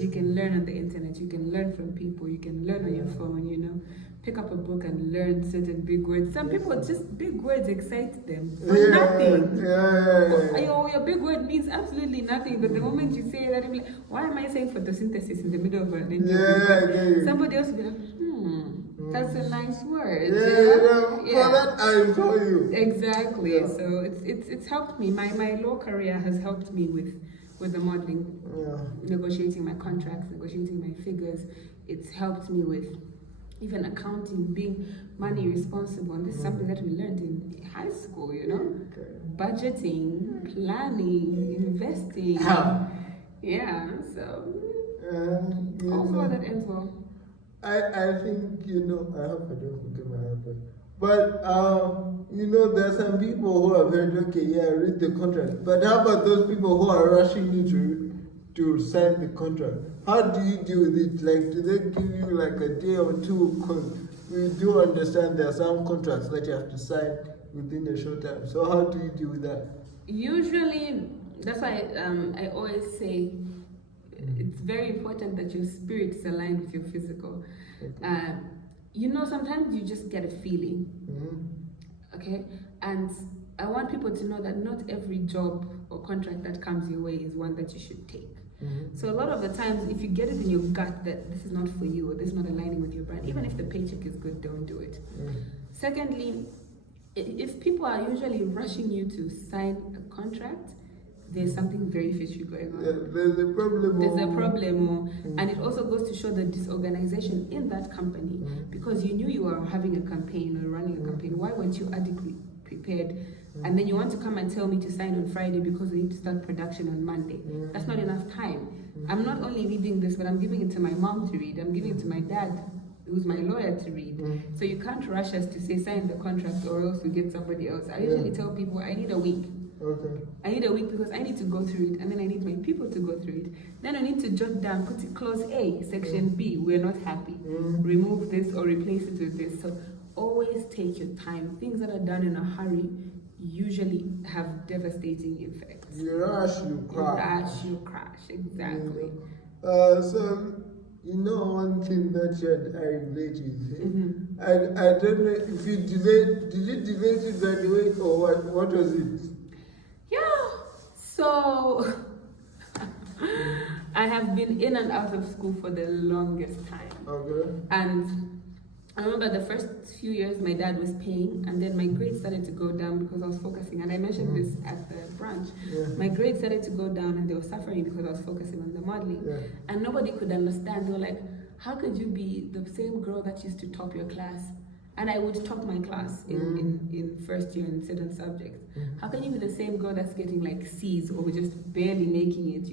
You can learn on the internet, you can learn from people, you can learn on your phone, pick up a book and learn certain big words. Some people, just big words excite them for nothing. Your big word means absolutely nothing, but the moment you say that, I'm like, why am I saying photosynthesis in the middle of an interview? Somebody else will be like, that's a nice word. For that I saw you. Exactly. So it's helped me. My law career has helped me with the modeling, negotiating my contracts, negotiating my figures. It's helped me with even accounting, being money responsible. And this is something that we learned in high school, budgeting, planning, investing. So hopefully that ends well. I think, I hope I don't forget my husband. But, there are some people who have heard, okay, yeah, read the contract. But how about those people who are rushing you to sign the contract? How do you deal with it? Like, do they give you like a day or two? Because we do understand there are some contracts that you have to sign within a short time. So how do you deal with that? Usually, that's why I always say it's very important that your spirit is aligned with your physical. Okay. Sometimes you just get a feeling. Okay? And I want people to know that not every job or contract that comes your way is one that you should take. So a lot of the times, if you get it in your gut that this is not for you or this is not aligning with your brand, even if the paycheck is good, don't do it. Secondly, if people are usually rushing you to sign a contract, there's something very fishy going on. Yeah, there's a problem. And it also goes to show the disorganization in that company, because you knew you were having a campaign or running a campaign. Why weren't you adequately prepared? And then you want to come and tell me to sign on Friday because we need to start production on Monday. That's not enough time. I'm not only reading this, but I'm giving it to my mom to read. I'm giving it to my dad, who's my lawyer, to read. So you can't rush us to say sign the contract or else we get somebody else. I usually tell people I need a week. Okay. I need a week because I need to go through it, and then I need my people to go through it. Then I need to jot down, put it clause A, section B, we're not happy. Remove this or replace it with this. So always take your time. Things that are done in a hurry usually have devastating effects. You rush, you crash. Exactly. So, one thing that I relate with. I don't know if you delayed, did you delay to graduate or what was it? Yeah, so I have been in and out of school for the longest time. Okay. And I remember the first few years my dad was paying, and then my grades started to go down because I was focusing. And I mentioned this at the branch. My grades started to go down, and they were suffering because I was focusing on the modeling. And nobody could understand. They were like, how could you be the same girl that used to top your class? And I would top my class in first year in certain subjects. How can you be the same girl that's getting like C's or just barely making it,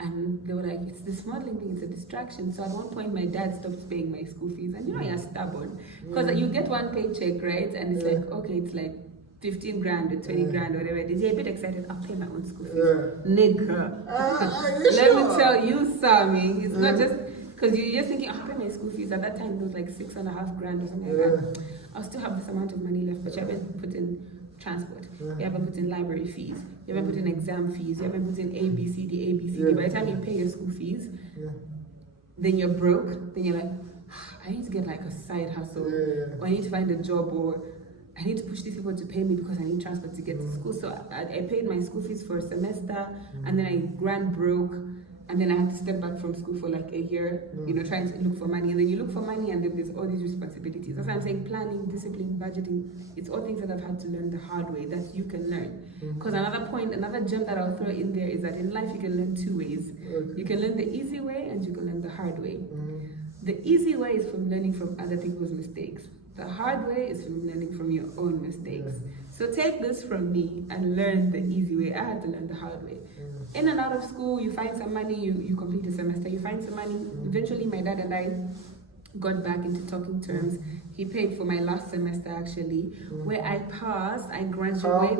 And they were like, it's this modeling thing, it's a distraction. So at one point, my dad stopped paying my school fees. And you're stubborn. Because you get one paycheck, right? And it's like, okay, it's like 15 grand or 20 grand or whatever it is. You're a bit excited, I'll pay my own school fees. Nigga. Let me tell you, Sammy, it's not just... Because you're just thinking, I'll pay my school fees. At that time, it was like 6.5 grand or something like that. I'll still have this amount of money left, but you haven't put in transport. You haven't put in library fees. You haven't put in exam fees. You haven't put in A, B, C, D, A, B, C, D. By the time you pay your school fees, then you're broke. Then you're like, I need to get like a side hustle. Or I need to find a job, or I need to push these people to pay me because I need transport to get to school. So I paid my school fees for a semester, and then I ran broke. And then I had to step back from school for like a year, trying to look for money. And then you look for money and then there's all these responsibilities. That's why I'm saying planning, discipline, budgeting, it's all things that I've had to learn the hard way that you can learn. Because another gem that I'll throw in there is that in life you can learn two ways. You can learn the easy way and you can learn the hard way. The easy way is from learning from other people's mistakes. The hard way is from learning from your own mistakes. So take this from me and learn the easy way. I had to learn the hard way. In and out of school, you find some money, you complete a semester, you find some money. Eventually, my dad and I got back into talking terms. He paid for my last semester, actually, where I passed, I graduated.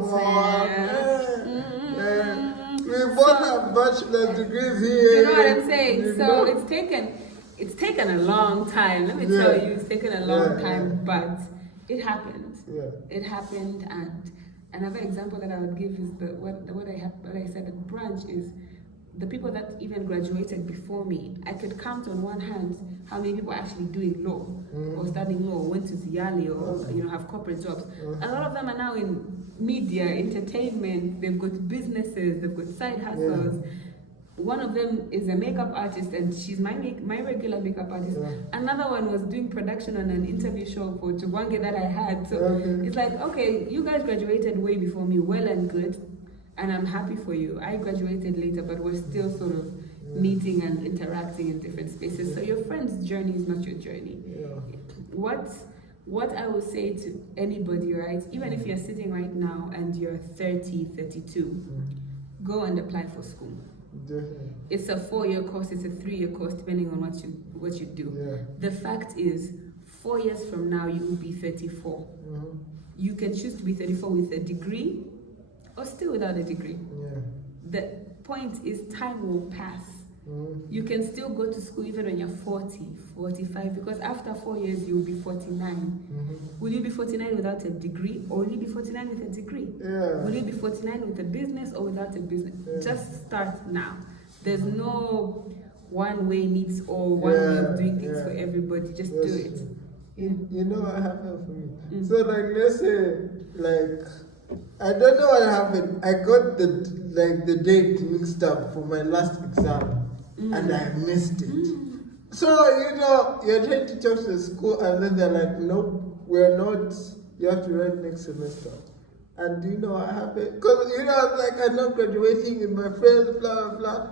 We both have bachelor's degrees here. You know what I'm saying? So it's taken a long time. Let me tell you, it's taken a long time, but it happened. It happened, and another example that I would give is what I said at branch is the people that even graduated before me. I could count on one hand how many people are actually doing law or studying law, went to Ziali or have corporate jobs. A lot of them are now in media, entertainment. They've got businesses, they've got side hustles. One of them is a makeup artist, and she's my regular makeup artist. Another one was doing production on an interview show for Chugwange that I had. So it's like, okay, you guys graduated way before me, well and good, and I'm happy for you. I graduated later, but we're still sort of meeting and interacting in different spaces. So your friend's journey is not your journey. What I would say to anybody, right, even if you're sitting right now and you're 30, 32, go and apply for school. Definitely. It's a 4-year course, it's a 3-year course, depending on what you do. Yeah. The fact is, 4 years from now, you will be 34. You can choose to be 34 with a degree or still without a degree. Yeah. The point is, time will pass. You can still go to school even when you're 40, 45, because after 4 years, you'll be 49. Will you be 49 without a degree, or will you be 49 with a degree? Yeah. Will you be 49 with a business or without a business? Yeah. Just start now. There's no one way needs all, one way of doing things for everybody. Just do it. Yeah. You know what happened for me? So like, let's say, like, I don't know what happened. I got the date mixed up for my last exam, and I missed it. So you know, you're trying to talk to the school, and then they're like, "Nope, we're not. You have to write next semester." And do you know what happened? Because you know, I'm like, I'm not graduating with my friends, blah blah blah.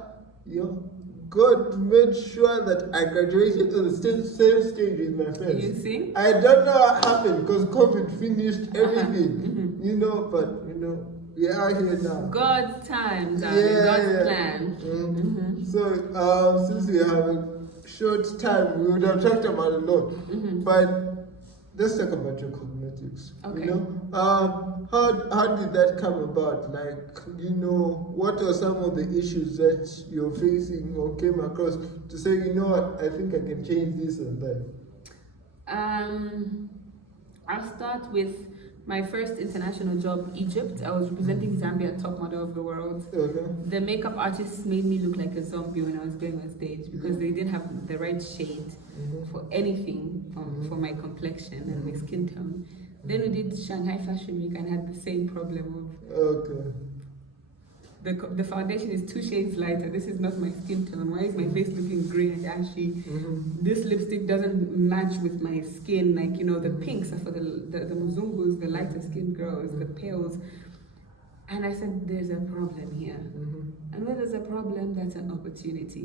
Yo, God made sure that I graduated to the same stage with my friends. You see? I don't know what happened because COVID finished everything, you know, but you know, we are here now. God's time, darling. God's plan. So, since we have a short time, we would have talked about a lot, but let's talk about your cosmetics. Okay. You know, how did that come about? Like, you know, what are some of the issues that you're facing or came across to say, you know what, I think I can change this and that? I'll start with my first international job, Egypt. I was representing Zambia, top model of the world. Okay. The makeup artists made me look like a zombie when I was going on stage because they didn't have the right shade for anything for my complexion and my skin tone. Then we did Shanghai Fashion Week and had the same problem of the foundation is 2 shades lighter. This is not my skin tone. Why is my face looking grey and ashy? This lipstick doesn't match with my skin. Like, you know, the pinks are for the Muzungus, the lighter skinned girls, the pales. And I said, there's a problem here. And where there's a problem, that's an opportunity.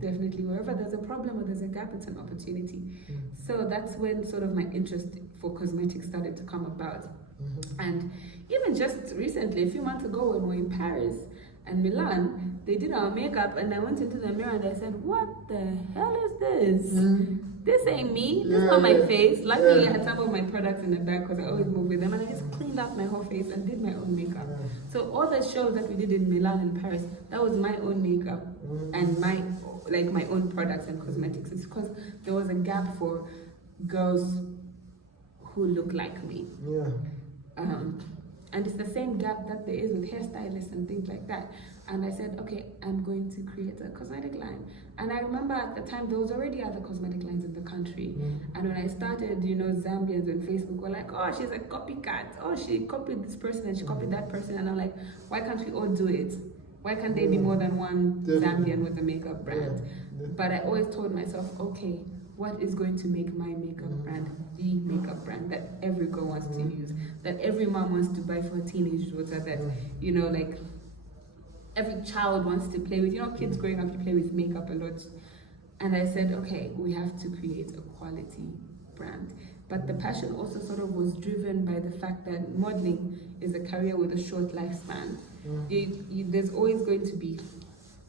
Definitely. Wherever there's a problem or there's a gap, it's an opportunity. So that's when sort of my interest for cosmetics started to come about. And even just recently, a few months ago when we were in Paris and Milan, they did our makeup and I went into the mirror and I said, what the hell is this? This ain't me. This is not my face. Luckily, I had some of my products in the bag because I always move with them, and I just cleaned up my whole face and did my own makeup. So all the shows that we did in Milan and Paris, that was my own makeup and my own products and cosmetics. It's because there was a gap for girls who look like me. And it's the same gap that there is with hairstylists and things like that. And I said, okay, I'm going to create a cosmetic line. And I remember at the time, there was already other cosmetic lines in the country. And when I started, you know, Zambians on Facebook were like, oh, she's a copycat. Oh, she copied this person and she copied that person. And I'm like, why can't we all do it? Why can't there be more than one Zambian with a makeup brand? But I always told myself, okay, what is going to make my makeup brand the makeup brand that every girl wants to use, that every mom wants to buy for a teenage daughter, that, you know, like every child wants to play with. You know, kids growing up, you play with makeup a lot. And I said, okay, we have to create a quality brand. But the passion also sort of was driven by the fact that modeling is a career with a short lifespan. There's always going to be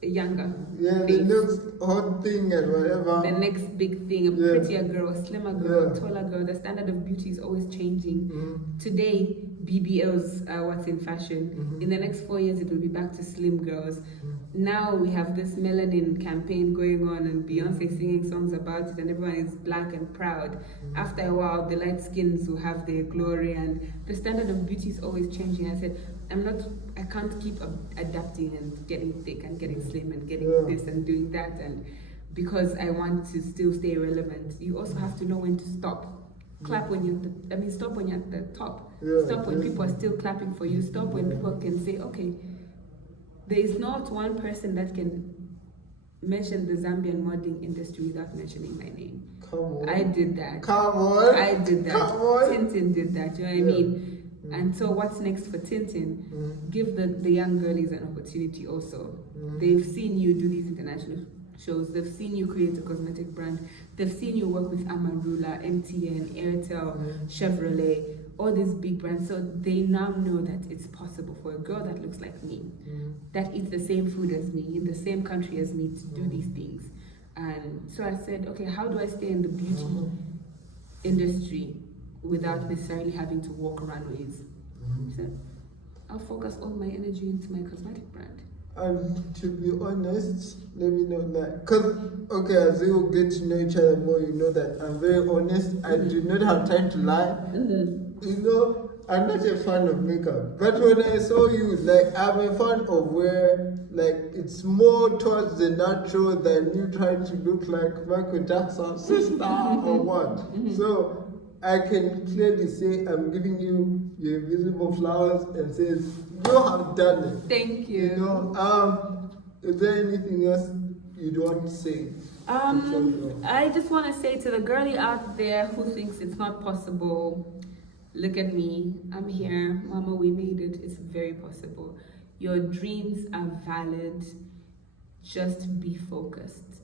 a younger the next hot thing and whatever. The next big thing, a prettier girl, a slimmer girl, a taller girl. The standard of beauty is always changing. Today, BBLs are what's in fashion. In the next 4 years, it will be back to slim girls. Now we have this melanin campaign going on and Beyonce singing songs about it and everyone is black and proud. After a while, the light skins will have their glory and the standard of beauty is always changing. I said, I can't keep adapting and getting thick and getting slim and getting this and doing that, and because I want to still stay relevant. You also have to know when to stop. Clap when you're stop when you're at the top. Stop when people are still clapping for you. Stop when people can say, okay, there is not one person that can mention the Zambian modeling industry without mentioning my name. Come on. I did that. Come on. I did that. Come on. TinTin did that. You know what I mean? And so what's next for TinTin? Give the young girlies an opportunity also. They've seen you do these international shows. They've seen you create a cosmetic brand. They've seen you work with Amarula, MTN, Airtel, Chevrolet, all these big brands. So they now know that it's possible for a girl that looks like me, that eats the same food as me, in the same country as me, to do these things. And so I said, okay, how do I stay in the beauty industry without necessarily having to walk runways? So I'll focus all my energy into my cosmetic brand. And to be honest, let me know that, because, okay, as you get to know each other more, you know that I'm very honest. I do not have time to lie. You know, I'm not a fan of makeup. But when I saw you, like, I'm a fan of where, like, it's more towards the natural than you trying to look like Michael Jackson's sister or what. So I can clearly say I'm giving you your invisible flowers and says, you have done it. Thank you. You know, is there anything else you'd want to say? I just want to say to the girlie out there who thinks it's not possible, look at me. I'm here. Mama, we made it. It's very possible. Your dreams are valid. Just be focused.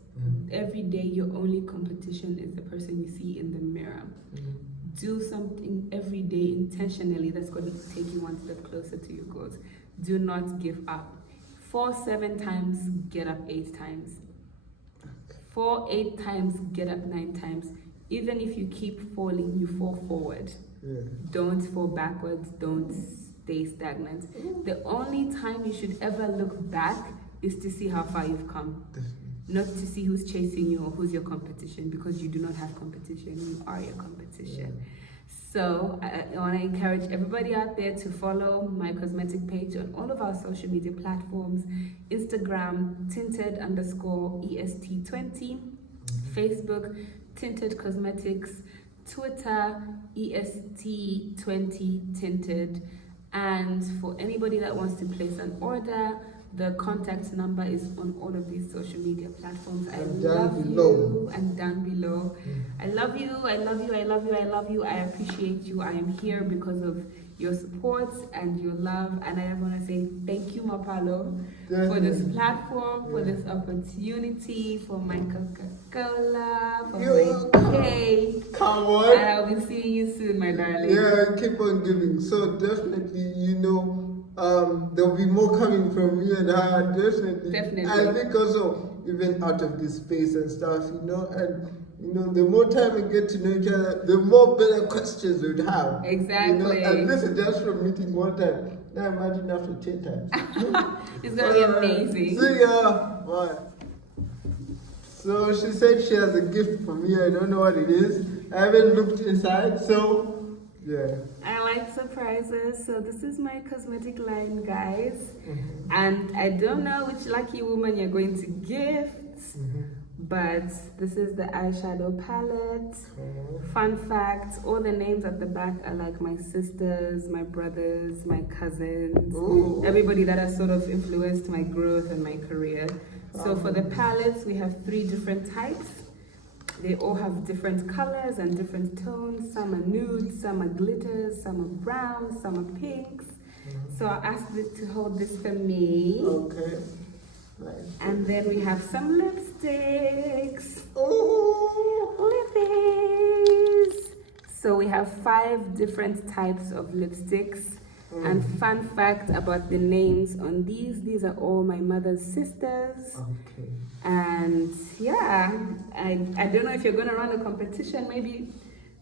Every day, your only competition is the person you see in the mirror. Do something every day intentionally that's going to take you one step closer to your goals. Do not give up. Fall 7 times, get up 8 times. Fall 8 times, get up 9 times. Even if you keep falling, you fall forward. Don't fall backwards. Don't stay stagnant. The only time you should ever look back is to see how far you've come. Not to see who's chasing you or who's your competition, because you do not have competition. You are your competition. So I want to encourage everybody out there to follow my cosmetic page on all of our social media platforms. Instagram, tinted_EST20. Facebook, Tinted Cosmetics. Twitter, EST20 Tinted. And for anybody that wants to place an order, the contact number is on all of these social media platforms. I love you. And down below. I love you. I love you. I love you. I love you. I appreciate you. I am here because of your support and your love. And I want to say thank you, Mapalo, for this platform, for this opportunity, for my Coca-Cola, for my cake. Come on. And I'll be seeing you soon, my darling. Yeah, keep on giving. So definitely, you know, there'll be more coming from you and her, definitely. I think also, even out of this space and stuff, you know, and you know, the more time we get to know each other, the more better questions we'd have. Exactly. You know, and this is just from meeting one time. Now imagine after 10 times. It's gonna be amazing. See ya. Bye. So she said she has a gift for me. I don't know what it is. I haven't looked inside, so yeah. I like surprises, so this is my cosmetic line, guys. And I don't know which lucky woman you're going to gift, but this is the eyeshadow palette. Fun fact, all the names at the back are like my sisters, my brothers, my cousins, everybody that has sort of influenced my growth and my career. So for the palettes, we have 3 different types. They all have different colors and different tones. Some are nude, some are glitters, some are browns, some are pinks. So I asked it to hold this for me. Okay. Nice. And then we have some lipsticks. Lippies. So we have 5 different types of lipsticks. And fun fact about the names on these are all my mother's sisters. Okay. And yeah, I don't know if you're gonna run a competition, maybe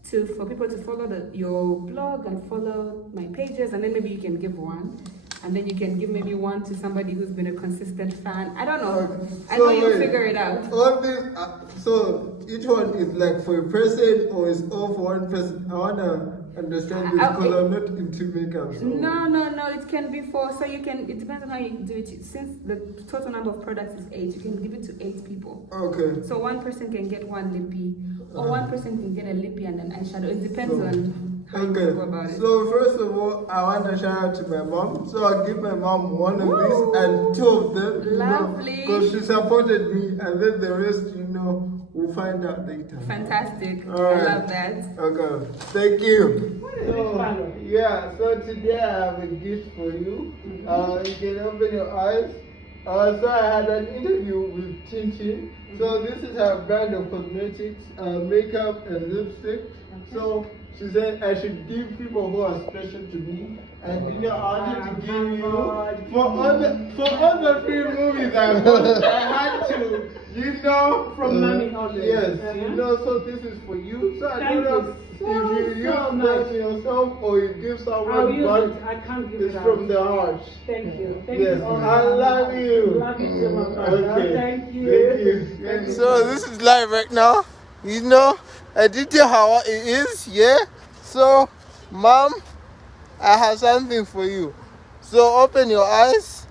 for people to follow your blog and follow my pages, and then maybe you can give one, and then you can give maybe one to somebody who's been a consistent fan. I don't know. Okay. I know you'll figure it out. All this, so each one is like for a person, or is all for one person? I wanna understand this because I'm not into makeup. So. No, it can be so you can, it depends on how you do it. Since the total number of products is 8, you can give it to 8 people. Okay. So one person can get one lippy, or one person can get a lippy and an eyeshadow. It depends on how you go about it. So first of all, I want to shout out to my mom. So I'll give my mom one of these and 2 of them. Lovely. Because she supported me, and then the rest, you know, we'll find out later. Fantastic. All right. I love that. Okay. Thank you. So, yeah, so today I have a gift for you. You can open your eyes. So I had an interview with TinTin. So this is her brand of cosmetics, makeup and lipstick. So she said I should give people who are special to me. And you know, I wanted to give you for all the free movies I watched, I had to, you know, from money only. Yes, you know, so this is for you. So I don't know if you use that yourself or you give someone, but I can't give it's it out. from the heart. Thank you. Thank Yes, you. I love you. Love you too, my brother. Okay. Thank you. Thank you. So this is live right now. You know, I did tell how it is, yeah? So, Mom, I have something for you. So open your eyes.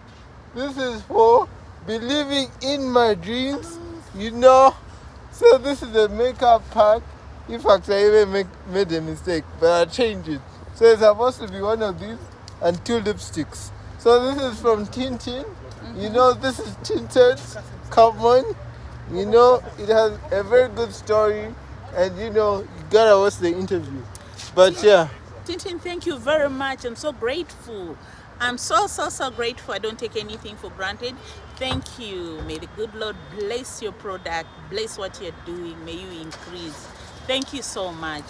This is for believing in my dreams, you know. So this is a makeup pack. In fact, I even made a mistake, but I changed it. So it's supposed to be one of these and 2 lipsticks. So this is from TinTin. You know, this is Tintin's common. You know, it has a very good story, and you know, you gotta watch the interview. But yeah. TinTin, thank you very much. I'm so grateful. I'm so grateful. I don't take anything for granted. Thank you. May the good Lord bless your product, bless what you're doing. May you increase. Thank you so much.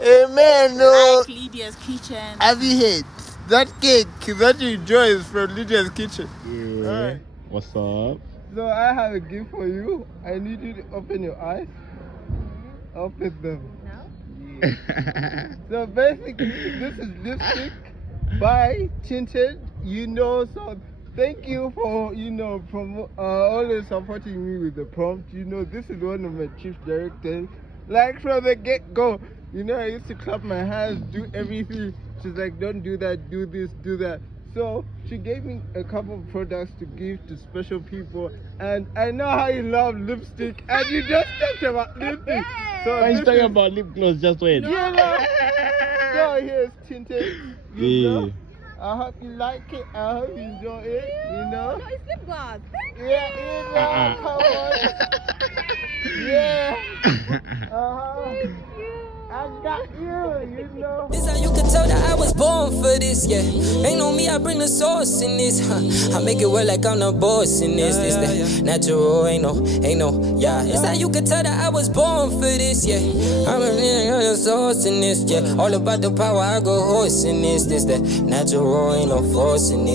Amen. Like Lydia's Kitchen. Have you heard? That cake that you enjoy is from Lydia's Kitchen. Yeah. All right. What's up? So I have a gift for you. I need you to open your eyes. Open them. Yeah. So basically, this is lipstick by TinTin. You know, so thank you for, you know, always supporting me with the prompt. You know, this is one of my chief directors. Like from the get-go, you know, I used to clap my hands, do everything. She's like, don't do that, do this, do that. So she gave me a couple of products to give to special people, and I know how you love lipstick, and you just talked about lipstick. So Why you talking about lip gloss? Just wait. Yeah. So here's TinTin. You Yeah. know, I hope you like it. I hope you enjoy it. You know. No, it's lip gloss. Yeah, you know. Come on. Yeah. I got you. You know. This how you can tell that I was born for this, yeah. Ain't no me, I bring the sauce in this, huh. I make it work like I'm the boss in this, that natural, ain't no, yeah. It's how you can tell that I was born for this, yeah. I'm the sauce in this, yeah. All about the power, I go horse in this, that natural, ain't no force in it.